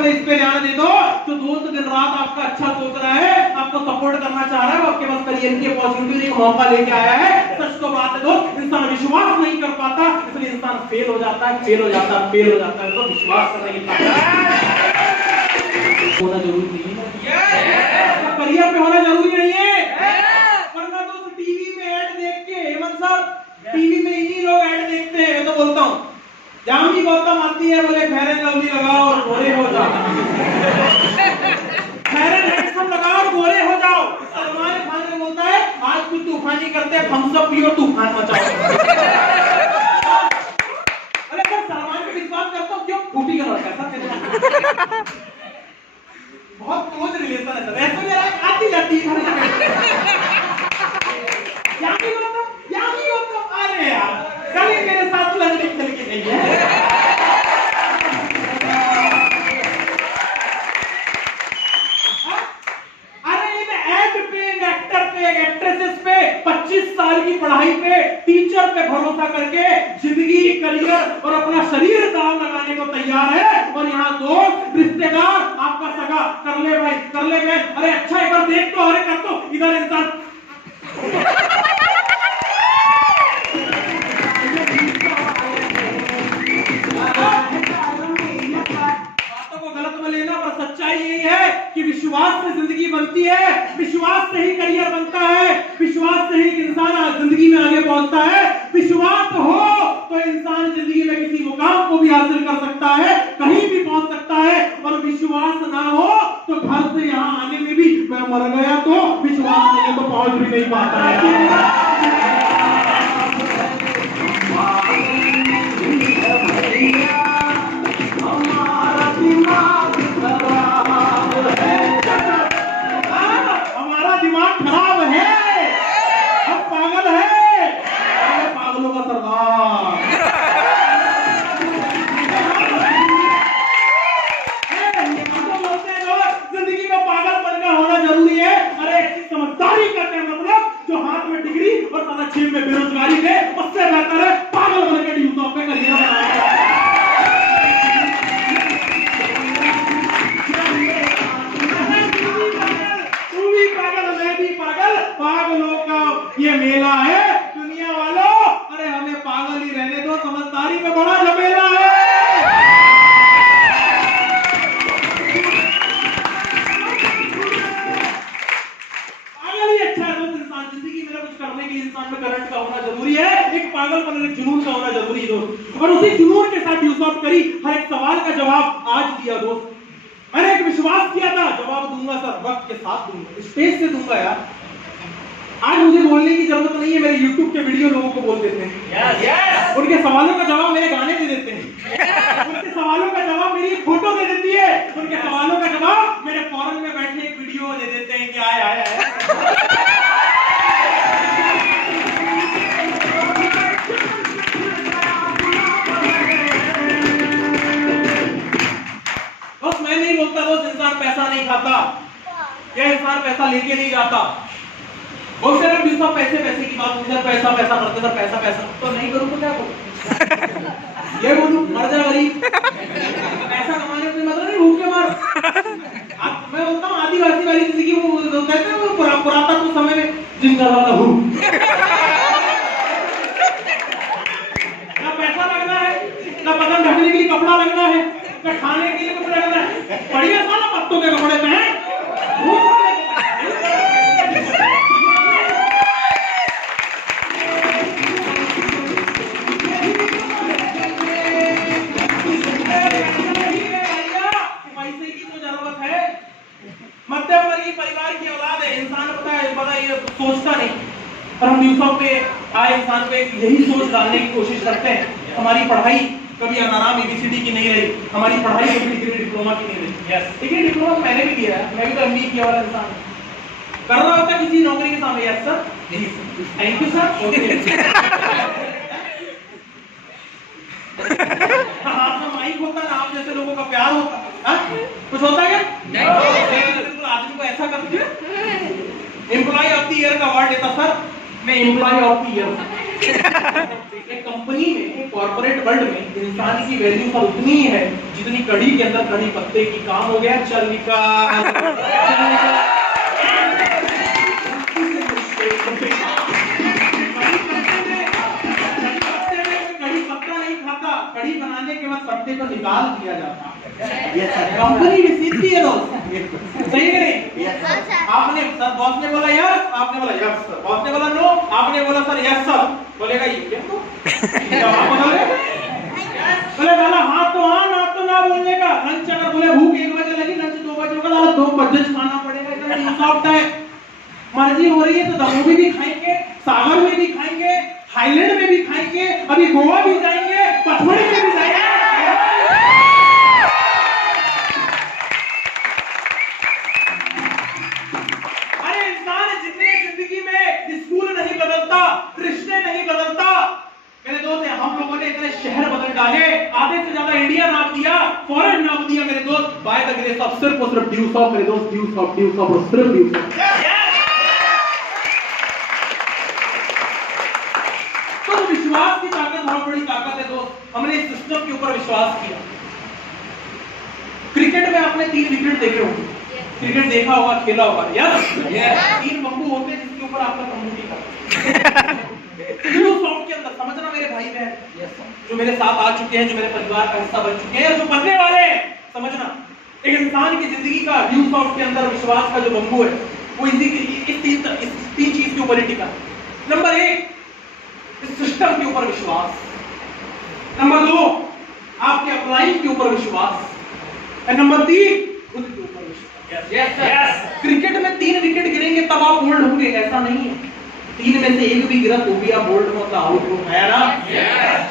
अपने इस पे ध्यान दे दो। जो दोस्त दिन रात आपका अच्छा सोच रहा है, आपको सपोर्ट करना चाह रहा है, वो आपके पास करियर की अपॉर्चुनिटी एक मौका लेके आया है। सच तो बात है दोस्त, इंसान विश्वास नहीं कर पाता, इसलिए इंसान फेल हो जाता है, फेल हो जाता है, फेल हो जाता है। तो विश्वास करने की होना जरूरी नहीं है, करियर पे होना जरूरी नहीं है। वरना दोस्त टीवी में ऐड देख के, हेमंत साहब टीवी में इन्हीं लोग ऐड देखते हैं। मैं तो बोलता हूँ जामनी गौतम आती है, बोले फेयर एंड लवली लगाओ और गोरे हो जाओ, फेयर एंड हैंडसम लगाओ और गोरे हो जाओ। सलमान खान ने बोलता है आज कुछ तूफानी करते हैं, थम्स अप पियो तूफान मचाओ। अरे सर सलमान पे विश्वास करता हूँ, क्यों? फूटी का लड़का सर, बहुत क्लोज रिलेशन है सर। ऐसा मेरा आती जाती है अरे यार कभी मेरे साथ लड़ने चल के नहीं है। अरे ये ऐड पे, एक्टर पे, एक्ट्रेसेस पे 25 साल की पढ़ाई पे, टीचर पे भरोसा करके जिंदगी, करियर और अपना शरीर दांव लगाने को तैयार है। और यहाँ दोस्त, रिश्तेदार, आपका सगा कर ले भाई, कर ले मैं, अरे अच्छा एक बार देख तो, अरे कर तो, इधर इंसान सच्चाई यही है कि विश्वास से जिंदगी बनती है, विश्वास से ही करियर बनता है, विश्वास से ही इंसान जिंदगी में आगे पहुंचता है। विश्वास हो तो इंसान जिंदगी में किसी मुकाम को भी हासिल कर सकता है, कहीं भी पहुंच सकता है। और विश्वास ना हो तो घर से यहाँ आने में भी मैं मर गया, तो विश्वास नहीं है तो पहुंच भी नहीं पाता है। हमारा दिमाग खराब है, हम पागल है, पागलों का सरदार। जिंदगी में पागलपन का होना जरूरी है। अरे ऐसी समझदारी करते हैं, मतलब जो हाथ में डिग्री और सारा जेब में बेरोजगारी है, उससे बेहतर है पागल बन के ड्यूटी पे करियर बनाया। पागलों का ये मेला है दुनिया वालों। अरे हमें पागल ही रहने दो, समझदारी में बड़ा झमेला है। पागल ही अच्छा है दोस्त। इंसान जिंदगी में कुछ करने के लिए इंसान में करंट का होना जरूरी है, एक पागलपन, एक जुनून का होना जरूरी है दोस्त। और उसी जुनून के साथ यूसुफ करी हर एक सवाल का जवाब आज दिया दोस्त। मैंने एक विश्वास किया था जवाब दूंगा सर, वक्त के साथ दूंगा, स्टेज से दूंगा यार। आज मुझे बोलने की जरूरत नहीं है, मेरे YouTube के वीडियो लोगों को बोल देते हैं। yes. उनके सवालों का जवाब मेरे गाने दे देते हैं। उनके सवालों का जवाब मेरी फोटो दे देती है। उनके सवालों का जवाब मेरे फॉरेन में बैठे एक वीडियो दे देते हैं कि आए आए आए। बस मैं नहीं बोलता दोस्त इंसान पैसा नहीं खाता, या इंसान पैसा लेके नहीं जाता। बहुत सारे लोग सब पैसे पैसे की बात, इधर पैसा पैसा करते, सर पैसा पैसा, तो नहीं करूँ तो क्या करूँ? ये बोलूँ मर जा गरीब, पैसा कमाने में मतलब नहीं भूखे मर। मैं बोलता हूँ आदिवासी वाली जिंदगी, वो कहते हैं वो पुरातन समय में जिंदा वाला हूँ। ना पैसा लगना है, ना बदन ढकने के लिए कपड़ा लगना है, ना खाने के लिए कुछ लगना है, बढ़िया साला पत्तों के कपड़े पहन। मध्यम वर्गीय परिवार की औलाद है, इंसान पता है ये सोचता नहीं। पर हम यूसुफ पे आए इंसान पे यही सोच डालने की कोशिश करते हैं। हमारी पढ़ाई कभी अनाराम ABCD की नहीं रही, हमारी पढ़ाई कभी डिग्री डिप्लोमा की नहीं रही। डिग्री डिप्लोमा मैंने भी किया है, मैं भी तो MBA किया वाला इंसान कर रहा होता किसी नौकरी के सामने। Yes sir, thank you sir. हाथ में माइक होता ना, आप जैसे लोगों का प्यार होता, कुछ होता है क्या? बिल्कुल आदमी को ऐसा करते एम्प्लॉय ऑफ द ईयर का अवार्ड देता सर, मैं एम्प्लॉय ऑफ द ईयर एक कंपनी में, कॉर्पोरेट वर्ल्ड में इंसान की वैल्यू पर उतनी ही है जितनी कढ़ी के अंदर कढ़ी पत्ते की। काम हो गया, चल निकाल। कढ़ी पत्ता नहीं खाता, कढ़ी बनाने के बाद पत्ते को निकाल दिया जाता। कंपनी में सीखती है दोस्त, सही है नहीं? आपने सर, बॉस ने बोला यस, आपने बोला यस सर, बॉस ने बोला नो, आपने बोला सर यस सर, बोलेगा ये क्या? तो जवाब बोलोगे बोले वाला हाँ तो हाँ, ना तो ना बोलने का। लंच अगर बोले भूख 1 बजे लगी, लंच 2 बजे होगा, साला 2 बजे खाना पड़ेगा। इतना सॉफ्ट है, मर्जी हो रही है तो दमोह भी खाएंगे, सागर में भी खाएंगे, थाईलैंड में भी खाएंगे, अभी गोवा भी जाएंगे, पचमढ़ी में भी जाएंगे। अरे इंसान जितने जिंदगी में स्कूल नहीं बदलता, रिश्ते नहीं बदलता। मेरे दोस्त, हम लोगों ने इतने शहर बदल डाले, आधे से ज्यादा इंडिया नाप दिया, फॉरेन नाप दिया मेरे दोस्त। बाय द ग्रेस ऑफ सिर्फ और सिर्फ ड्यूस ऑफ, मेरे दोस्त, ड्यूस ऑफ और सिर्फ ड्यूस ऑफ। तो विश्वास की ताकत बहुत बड़ी ताकत है दोस्त। हमने इस सिस्टम के ऊपर विश्वास किया। क्रिकेट में आपने 3 विकेट देखे होंगे, क्रिकेट देखा होगा, खेला होगा। यस, 3 बम्बू होते हैं जिसके ऊपर आपका तंबू टिका। सॉफ्ट के अंदर समझना मेरे भाई बहन, जो मेरे साथ आ चुके हैं, जो मेरे परिवार का हिस्सा बन चुके हैं, जो बनने वाले हैं, समझना एक इंसान की जिंदगी का ड्यू सॉफ्ट के अंदर विश्वास का जो बम्बू है वो इस 3 चीज के ऊपर टिका। नंबर 1, इस सिस्टम के ऊपर विश्वास। नंबर 2, आपके अपलाइन के ऊपर विश्वास। और नंबर 3, खुद के ऊपर विश्वास। यस, क्रिकेट में 3 विकेट गिरेंगे तब आप बोल्ड होंगे, ऐसा नहीं है। 3 में से 1 भी गिरा तो भी आप बोल्ड में आउट हो, है ना?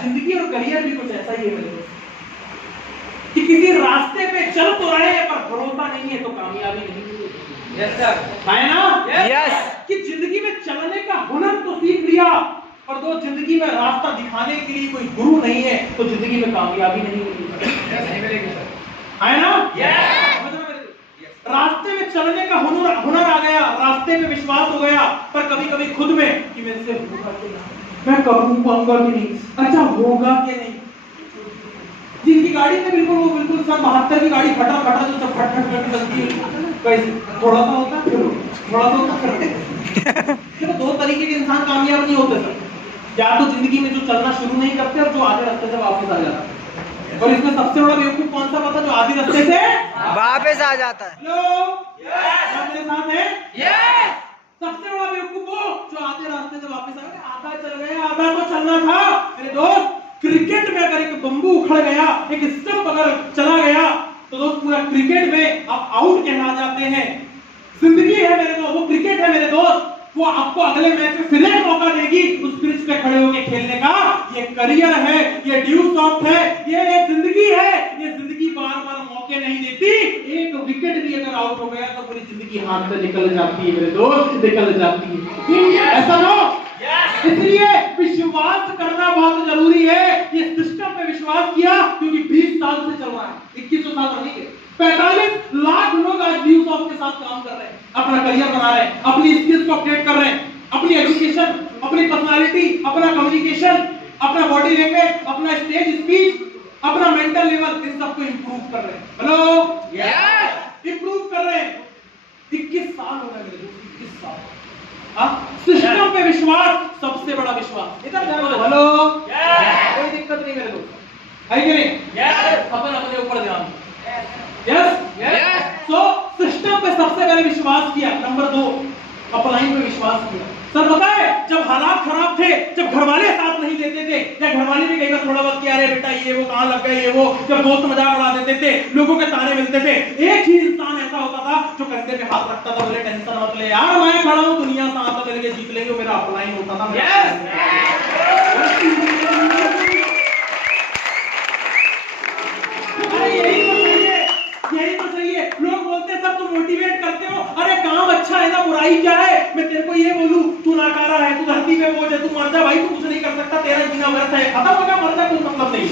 जिंदगी और करियर भी कुछ ऐसा ही है मेरे दोस्त, कि किसी रास्ते पे चल तो रहे हैं पर भरोसा नहीं है तो कामयाबी नहीं मिलेगी। यस सर, है ना? यस, कि जिंदगी में चलने का हुनर तो सीख लिया, पर दो जिंदगी में रास्ता दिखाने के लिए कोई गुरु नहीं है तो जिंदगी में कामयाबी नहीं मिलेगी, है ना? रास्ते में चलने का हुनर आ गया, रास्ते में विश्वास हो गया, पर कभी कभी खुद में कि मेरे से होगा कि नहीं, मैं कर पाऊंगा कि नहीं, अच्छा होगा कि नहीं। जिनकी गाड़ी में बिल्कुल सन 72 की गाड़ी फटा जो सब फट चलती है, कैसे थोड़ा सा होता है, थोड़ा सा होता है। तो 2 तरीके के इंसान कामयाब नहीं होते सर, या तो जिंदगी में जो चलना शुरू नहीं करते और जो आधे रास्ते से वापस आ जाता है। और इसमें सबसे बड़ा बेवकूफ कौन सा पता, जो आधे रास्ते से वापस आ जाता है। हेलो, मेरे साथ है? सबसे बड़ा बेवकूफ वो जो आधे रास्ते से वापस आ गया। आधा चल गया, आधा तो चलना था मेरे दोस्त। क्रिकेट में अगर एक बम्बू उखड़ गया, एक स्टंप अगर चला गया तो दोस्त पूरा क्रिकेट में आप आउट कहला जाते हैं। जिंदगी है मेरे दोस्त, वो क्रिकेट है मेरे दोस्त, वो आपको अगले मैच में फिर एक मौका देगी उस पिच पे खड़े होकर खेलने का। ये करियर है, ये ड्यू सॉफ्ट है, ये जिंदगी है। ये जिंदगी बार-बार मौके नहीं देती। एक विकेट भी अगर आउट हो गया तो पूरी जिंदगी हाथ से निकल जाती है मेरे दोस्त, निकल जाती है। ऐसा ना हो, इसलिए विश्वास करना बहुत जरूरी है। ये सिस्टम पे विश्वास किया क्योंकि 20 साल से चल रहा है, 2100 साल नहीं है, 45 लाख लोग आज ड्यू सॉफ्ट के साथ काम कर रहे हैं, अपना करियर बना रहे हैं, अपनी स्किल्स को अपडेट कर रहे हैं, अपनी एजुकेशन, अपनी पर्सनालिटी, अपना कम्युनिकेशन, अपना बॉडी लैंग्वेज, अपना स्टेज स्पीच, अपना मेंटल लेवल, इन सबको इंप्रूव कर रहे हैं। हेलो, इंप्रूव कर रहे हैं। 21 साल हो गए मेरे दोस्त, 21 साल। सिस्टम पे विश्वास सबसे बड़ा विश्वास। इधर हेलो, कोई दिक्कत नहीं मेरे दोस्त, है कि नहीं? अपन अपने ऊपर ध्यान। यस, तो सिस्टम पे सबसे पहले विश्वास किया। नंबर 2, अपलाइन पे विश्वास किया। सर पता है, जब हालात खराब थे, जब घर वाले साथ नहीं देते थे, या घर वाले भी कई बार थोड़ा बहुत किया, अरे बेटा ये वो कहां लग गए, ये वो, जब दोस्त मजाक उड़ा देते थे, लोगों के ताने मिलते थे, एक ही इंसान ऐसा होता था जो कंधे पे हाथ रखता था, बोले टेंशन मत ले यार, मैं खड़ा हूं, दुनिया साथ मिलके जीत लेंगे। मेरा अपलाइन होता था। यही तो चाहिए। लोग बोलते हैं सब तुम मोटिवेट करते हो, अरे काम अच्छा है ना, बुराई क्या है? मैं तेरे को ये बोलूं तू नाकारा है, तू धरती पे बोझ है, तू मर जा भाई, तू कुछ नहीं कर सकता, तेरा जीना व्यर्थ है, खत्म हो गया, मर जा, कोई मतलब नहीं।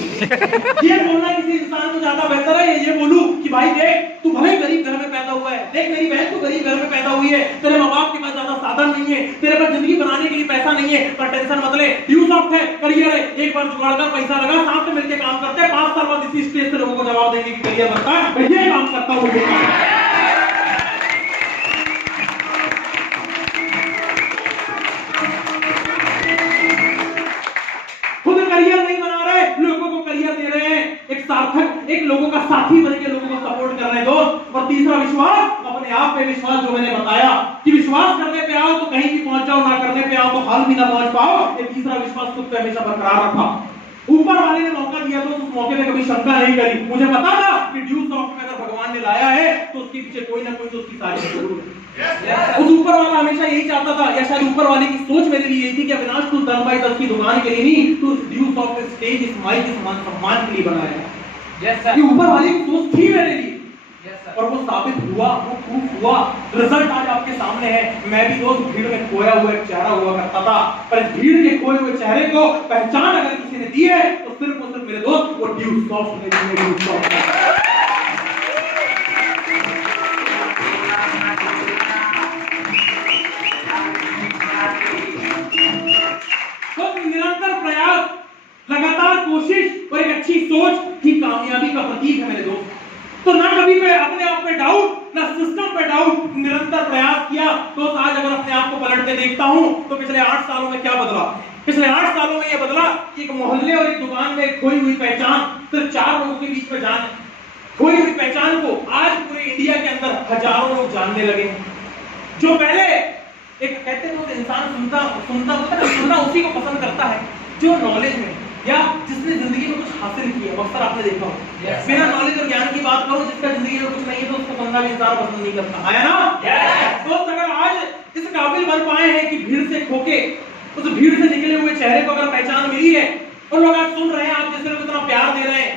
ये बोलना किसी इंसान को ज्यादा बेहतर है ये बोलूं कि भाई देख तू भले गरीब घर में पैदा हुआ है, देख मेरी बहन तू गरीब घर में पैदा हुई है, तेरे माँ बाप के पास ज्यादा साधन नहीं है, तेरे पास जिंदगी बनाने के लिए पैसा नहीं है, पर टेंशन मत ले, ड्यू सॉफ्ट है, करियर है, एक बार जुगाड़ कर पैसा लगा, साथ में मिलकर काम करते हैं, 5 साल बाद इसी स्टेज से लोगों को जवाब देंगे कि करियर बनता है, मैं ये काम करता हूँ। करियर नहीं बना रहे, लोगों को करियर दे रहे हैं, एक सार्थक, एक लोगों का साथी बन के लोगों को सपोर्ट कर रहे हैं दोस्त। और तीसरा विश्वास, अपने आप पे विश्वास, जो मैंने बताया कि विश्वास करने पे आओ तो कहीं भी पहुंच जाओ, ना करने पे आओ तो हाल भी ना पहुंच पाओ, ये तीसरा विश्वास खुद पे हमेशा बरकरार रखा। ऊपर वाले ने मौका दिया तो उस मौके में कभी शंका नहीं करी, मुझे पता था कि ड्यू सॉफ्ट में अगर भगवान ने लाया है तो उसके पीछे कोई ना कोई तो उसकी साजिश जरूर है। उस ऊपर वाला हमेशा यही चाहता था, या शायद ऊपर वाले की सोच मेरे लिए यही थी कि अविनाश तू 10 बाई 10 की दुकान के लिए नहीं, तू ड्यू सॉफ्ट स्टेज इस माइक के सम्मान के लिए बनाया है। ये ऊपर वाले की सोच थी मेरे लिए, और वो साबित हुआ, वो प्रूफ हुआ, रिजल्ट आज आपके सामने है। मैं भी दोस्त भीड़ में खोया हुआ एक चेहरा हुआ करता था, पर इस भीड़ के खोए हुए चेहरे को पहचान अगर किसी ने दी है तो सिर्फ और सिर्फ मेरे दोस्त वो ड्यू सॉफ्ट ने दी है। ड्यू सॉफ्ट तो निरंतर प्रयास, लगातार कोशिश और एक अच्छी सोच ही कामयाबी का प्रतीक है मेरे दोस्त। तो ना कभी मैं अपने आप पे डाउट, ना सिस्टम पे डाउट, निरंतर प्रयास किया। तो आज अगर अपने आप को पलट के देखता हूं तो पिछले 8 सालों में क्या बदला? पिछले 8 सालों में यह बदला कि एक मोहल्ले और एक दुकान में खोई हुई पहचान, सिर्फ 4 लोगों के बीच में जान, खोई हुई पहचान को आज पूरे इंडिया के अंदर हजारों लोग जानने लगे। जो पहले एक कहते हैं इंसान सुनना उसी को पसंद करता है जो नॉलेज में या जिसने जिंदगी में कुछ हासिल किया। अक्सर आपने देखा हो बिना नॉलेज और ज्ञान की बात करो, जिसका जिंदगी में कुछ नहीं है तो उसको सुनना भी इंसान पसंद नहीं करता, है ना? दोस्त अगर आज इस काबिल बन पाए हैं कि भीड़ से खोके उस भीड़ से निकले हुए चेहरे को अगर पहचान मिली है और लोग आज सुन रहे हैं, आप जैसे लोग इतना प्यार दे रहे हैं,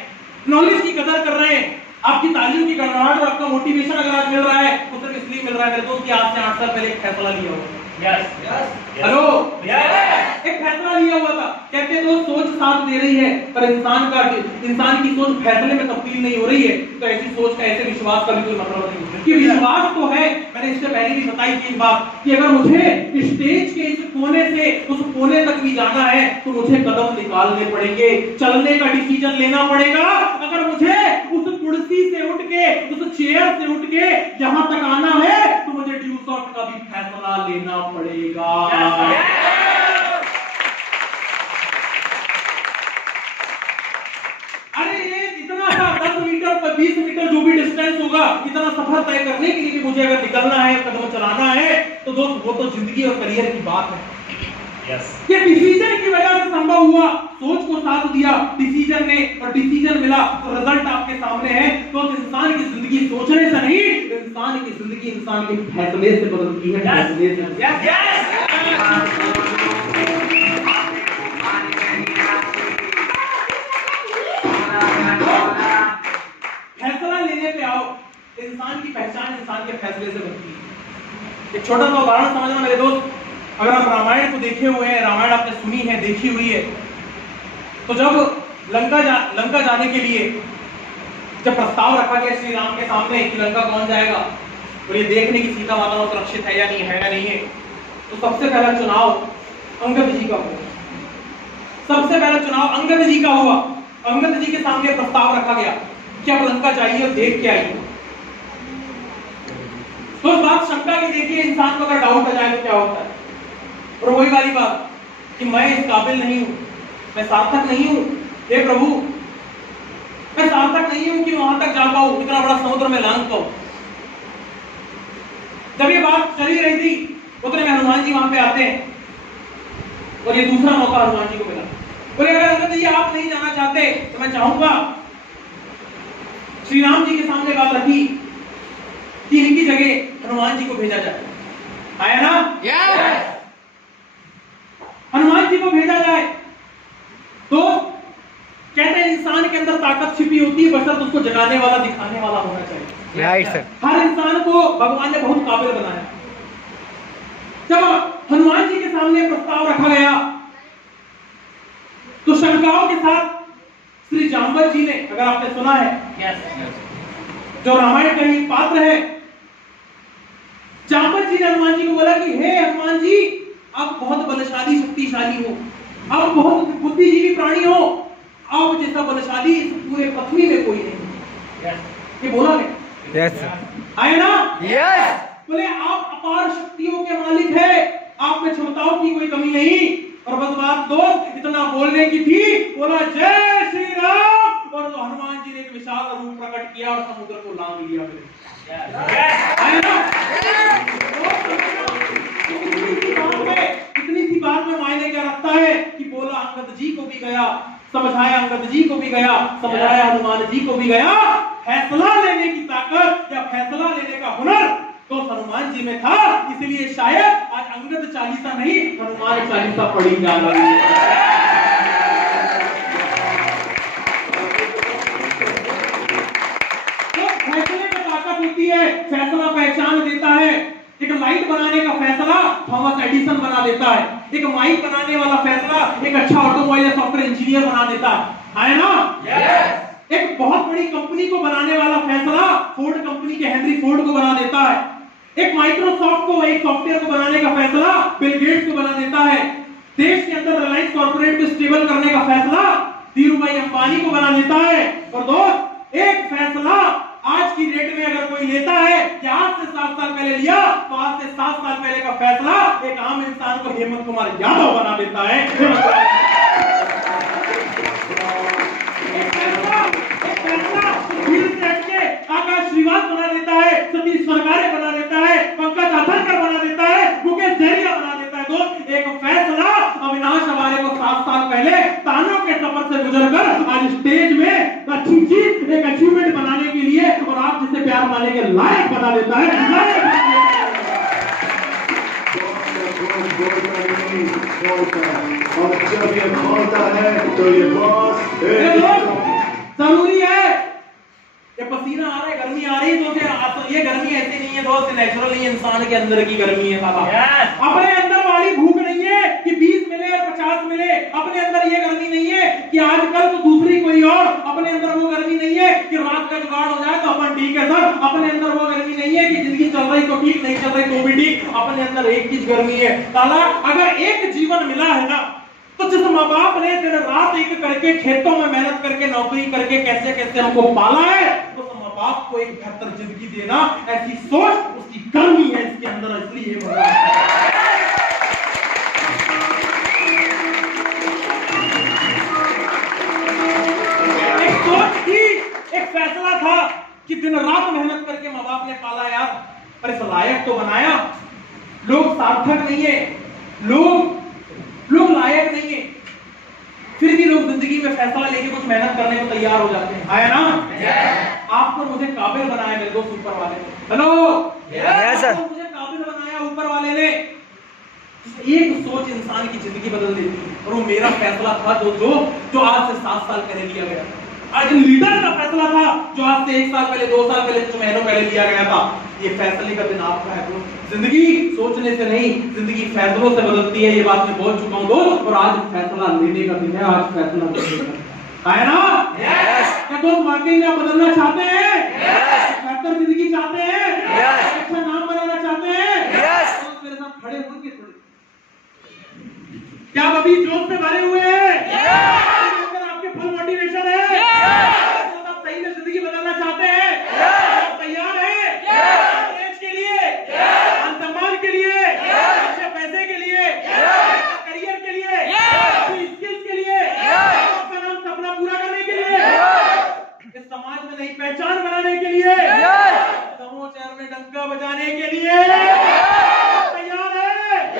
नॉलेज की कदर कर रहे हैं, आपकी तालीम की गड़गड़ाहट और आपका मोटिवेशन अगर आज मिल रहा है तो सिर्फ इसलिए मिल रहा है मेरे दोस्त कि आज से 8 साल पहले एक फैसला लिया हो। हेलो, एक फैसला लिया हुआ था। कहते तो सोच साथ दे रही है पर इंसान की सोच फैसले में तब्दील नहीं हो रही है, तो ऐसी सोच का, ऐसे विश्वास का भी कोई मतलब नहीं। कि विश्वास तो है, मैंने इससे पहले भी बताई थी बात कि अगर मुझे स्टेज के इस कोने से उस कोने तक भी जाना है तो मुझे कदम निकालने पड़ेंगे, चलने का डिसीजन लेना पड़ेगा। अगर मुझे उस कुर्सी से उठ के, उस चेयर से उठ के यहां तक आना है तो मुझे ड्यू सॉफ्ट का भी फैसला लेना पड़ेगा। अरे ये इतना 10 मीटर पर 20 मीटर जो भी डिस्टेंस होगा, इतना सफर तय करने के लिए भी मुझे अगर निकलना है, कदम चलाना है तो दोस्त वो तो जिंदगी और करियर की बात है। ये डिसीजन की वजह से संभव हुआ, सोच को साथ दिया डिसीजन ने और डिसीजन मिला तो रिजल्ट आपके सामने है। तो इंसान की जिंदगी सोचने से नहीं, इंसान की जिंदगी इंसान के फैसले से बदलती है। फैसले से फैसला लेने पे आओ, इंसान की पहचान इंसान के फैसले से बनती है। एक छोटा सा उदाहरण समझना मेरे दोस्त, अगर आप रामायण को देखे हुए हैं, रामायण आपने सुनी है, देखी हुई है, तो जब लंका जाने के लिए जब प्रस्ताव रखा गया श्री राम के सामने कि लंका कौन जाएगा और ये देखने की सीता माता सुरक्षित है या नहीं है, तो सबसे पहला चुनाव अंगद जी का हुआ। सबसे पहला चुनाव अंगद जी का हुआ। अंगद जी के सामने प्रस्ताव रखा गया कि आप लंका जाइए और देख के आइए। तो इस बात शंका की देखिए, इंसान को अगर डाउट आ जाए तो क्या होता है। और वही वाली बात कि मैं इस काबिल नहीं हूं, मैं सार्थक नहीं हूं, हे प्रभु मैं सार्थक नहीं हूं कि वहां तक जा पाऊं, इतना बड़ा समुद्र में लांग पाऊं। जब ये बात चली रही थी उतने में हनुमान जी वहां पे आते हैं और ये दूसरा मौका हनुमान जी को मिला। बोले अगर अंगद जी आप नहीं जाना चाहते तो मैं चाहूंगा, श्री राम जी के सामने बात रखी कि इनकी जगह हनुमान जी को भेजा जाए। आया ना? yes! हनुमान जी को भेजा जाए। तो कहते हैं इंसान के अंदर ताकत छिपी होती है, बशर्ते उसको जगाने वाला, दिखाने वाला होना चाहिए। Right sir. हर इंसान को भगवान ने बहुत काबिल बनाया। जब हनुमान जी के सामने प्रस्ताव रखा गया तो शंकाओं के साथ श्री जाम्बवत जी ने, अगर आपने सुना है, जो रामायण का ही पात्र है, जाम्बवत जी ने हनुमान जी को बोला कि हे हनुमान जी, आप बहुत बलशाली शक्तिशाली हो, आप बहुत बुद्धिजीवी प्राणी हो, आप जैसा बलशाली इस पूरे पृथ्वी में कोई नहीं। ये बोला नहीं? यस आए ना? यस। बोले आप अपार शक्तियों के मालिक है, आप में क्षमताओं की कोई कमी नहीं। और बस बात दोस्त इतना बोलने की थी, बोला जय श्री राम, और तो हनुमान जी ने एक विशाल रूप प्रकट किया और समुद्र को लांग लिया। इतनी सी बात में मायने क्या रखता है कि बोला अंगद जी को भी गया, समझाया अंगद जी को भी गया, समझाया हनुमान जी को भी गया। फैसला लेने की ताकत या फैसला लेने का हुनर तो हनुमान जी में था, इसलिए शायद आज अंगद चालीसा नहीं, हनुमान चालीसा पढ़ी जा रही है। तो फैसले में ताकत होती है, फैसला पहचान देता है। एक लाइट बनाने का फैसला थॉमस एडिसन बना देता है, एक माइक बनाने वाला फैसला एक अच्छा ऑटोमोबाइल सॉफ्टवेयर इंजीनियर बना देता है ना? yes. एक बहुत बड़ी कंपनी को बनाने वाला फैसला फोर्ड कंपनी के हेनरी फोर्ड को बना देता है। एक माइक्रोसॉफ्ट को, एक सॉफ्टवेयर को बनाने का फैसला बिल गेट्स को बना देता है। देश के अंदर रिलायंस कॉर्पोरेट को स्टेबल करने का फैसला धीरूभाई अंबानी को बना देता है। और दोस्त, एक फैसला आज की डेट में अगर कोई लेता है कि आज से 7 साल पहले लिया, तो आज से 7 साल पहले का फैसला एक आम इंसान को हेमंत कुमार यादव बना देता है। आकाश श्रीवास बना देता है, सतीश सरकारे बना देता है, पंकज अथरकर बना देता है, मुकेश दहरिया बना देता है। दोस्त, एक फैसला अविनाश हमारे को 7 साल पहले तानों के सफर से गुजरकर आज स्टेज में अच्छी चीज, एक अचीवमेंट बनाने के लिए और आप जिसे प्यार मानने के लायक बना देता है। और जब ये बोलता है तो ये बहुत जरूरी है। ये पसीना आ रहा है, गर्मी आ रही है, तो ये गर्मी ऐसे नहीं है दोस्त, नेचुरल नहीं, इंसान के अंदर की गर्मी है बाबा। अपने अंदर वाली भूख नहीं है कि 20 मिले और 50 मिले, अपने अंदर ये गर्मी नहीं है कि आजकल तो दूसरी कोई और, अपने अंदर वो गर्मी नहीं है कि रात का जुगाड़ हो जाए तो अपन ठीक है सर, अपने अंदर वो गर्मी नहीं है कि जिंदगी चल रही तो ठीक, नहीं चल रही तो भी ठीक, अपने अंदर एक चीज गर्मी है। ताला, अगर एक जीवन मिला है ना, तो जिस माँ बाप ने दिन रात एक करके खेतों में मेहनत करके नौकरी करके कैसे कैसे हमको पाला है, तो माँ बाप को एक बेहतर जिंदगी देना, ऐसी सोच उसकी गर्मी है इसके अंदर, इसलिए एक सोच थी, एक फैसला था कि दिन रात मेहनत करके माँ बाप ने पाला यार, पर इस लायक तो बनाया। लोग सार्थक नहीं है, लोग लायक नहीं है, फिर भी लोग जिंदगी में फैसला लेके कुछ मेहनत करने को तैयार हो जाते हैं। आया ना? आपको मुझे काबिल बनाया मेरे दोस्त ऊपर वाले ने। हेलो, मुझे काबिल बनाया ऊपर वाले ने। एक सोच इंसान की जिंदगी बदल देती है, और वो मेरा फैसला था जो आज से 7 साल पहले लिया गया। आज लीडर का फैसला था जो आज से 1 साल पहले, 2 साल पहले, कुछ महीनों पहले लिया गया था। ये फैसले का दिन आपका है दोस्त। जिंदगी सोचने से नहीं, जिंदगी फैसलों से बदलती है, ये बात मैं बोल चुका हूं दोस्त। और आज फैसला लेने का दिन है, आज फैसला लेने का है ना? क्या दोस्त वाकई में आप बदलना चाहते हैं? बेहतर जिंदगी चाहते हैं? अच्छा नाम बनाना चाहते हैं? दोस्त मेरे साथ खड़े होंगे थोड़े। क्या अभी जोश से भरे हुए हैं? आपके फुल मोटिवेशन है? आप सही में जिंदगी बदलना चाहते हैं? आप तैयार हैं? देश के लिए, सम्मान के लिए, अच्छे पैसे के लिए, करियर के लिए, अपनी स्किल्स के लिए, आपका नाम सपना पूरा करने के लिए, इस समाज में नई पहचान बनाने के लिए, समूह शहर में डंका बजाने के लिए तैयार है?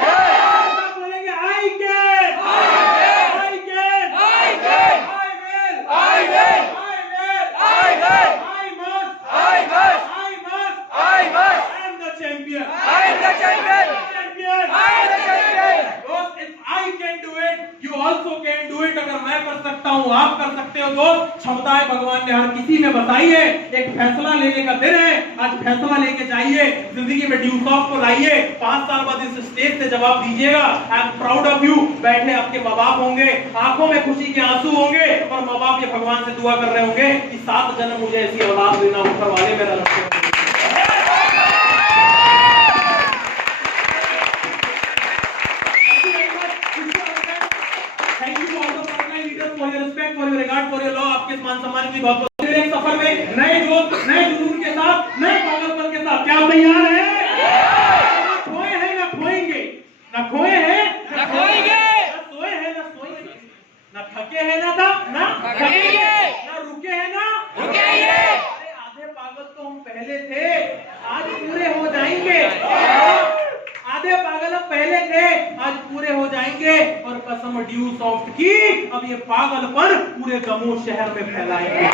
आप बोलेंगे I can, I can, I can, I will, I will, I will, I must, I must, I must, I must, I am the champion, I am the champion, champion, I am the champion. दोस्त, if I can do it, you also can do it. अगर मैं कर सकता हूं, आप कर सकते हो दोस्त। क्षमताएं भगवान ने हर किसी में बताई है। एक फैसला लेने का दिन है। आज फैसला लेके जाइए, जिंदगी में ड्यू सॉफ्ट को लाइए, 5 साल बाद इस स्टेज से जवाब दीजिएगा। I am proud of you. बैठे आपके माँ बाप होंगे, आंखों में खुशी के आंसू होंगे और माँ बाप ये भगवान से दुआ कर रहे होंगे कि 7 जन्म मुझे ऐसी औलाद देना, ऊपर वाले मेरा लक्ष्य। आपके मान सम्मान की बहुत एक सफर में नए जोश, नए जुनून के साथ, नए पागलपन के साथ, क्या तैयार है? ना खोए हैं ना खोएंगे, ना खोए हैं ना खोएंगे, ना सोए हैं ना सोएंगे, ना थके हैं ना थकेंगे, ना रुके हैं ना रुकेंगे। अरे आधे पागल तो हम पहले थे, आज पूरे हो जाएंगे। आधे पागल हम पहले थे, आज पूरे हो जाएंगे। और कसम ड्यू सॉफ्ट की, अब ये पागलपन पूरे गमो शहर में फैलाएंगे।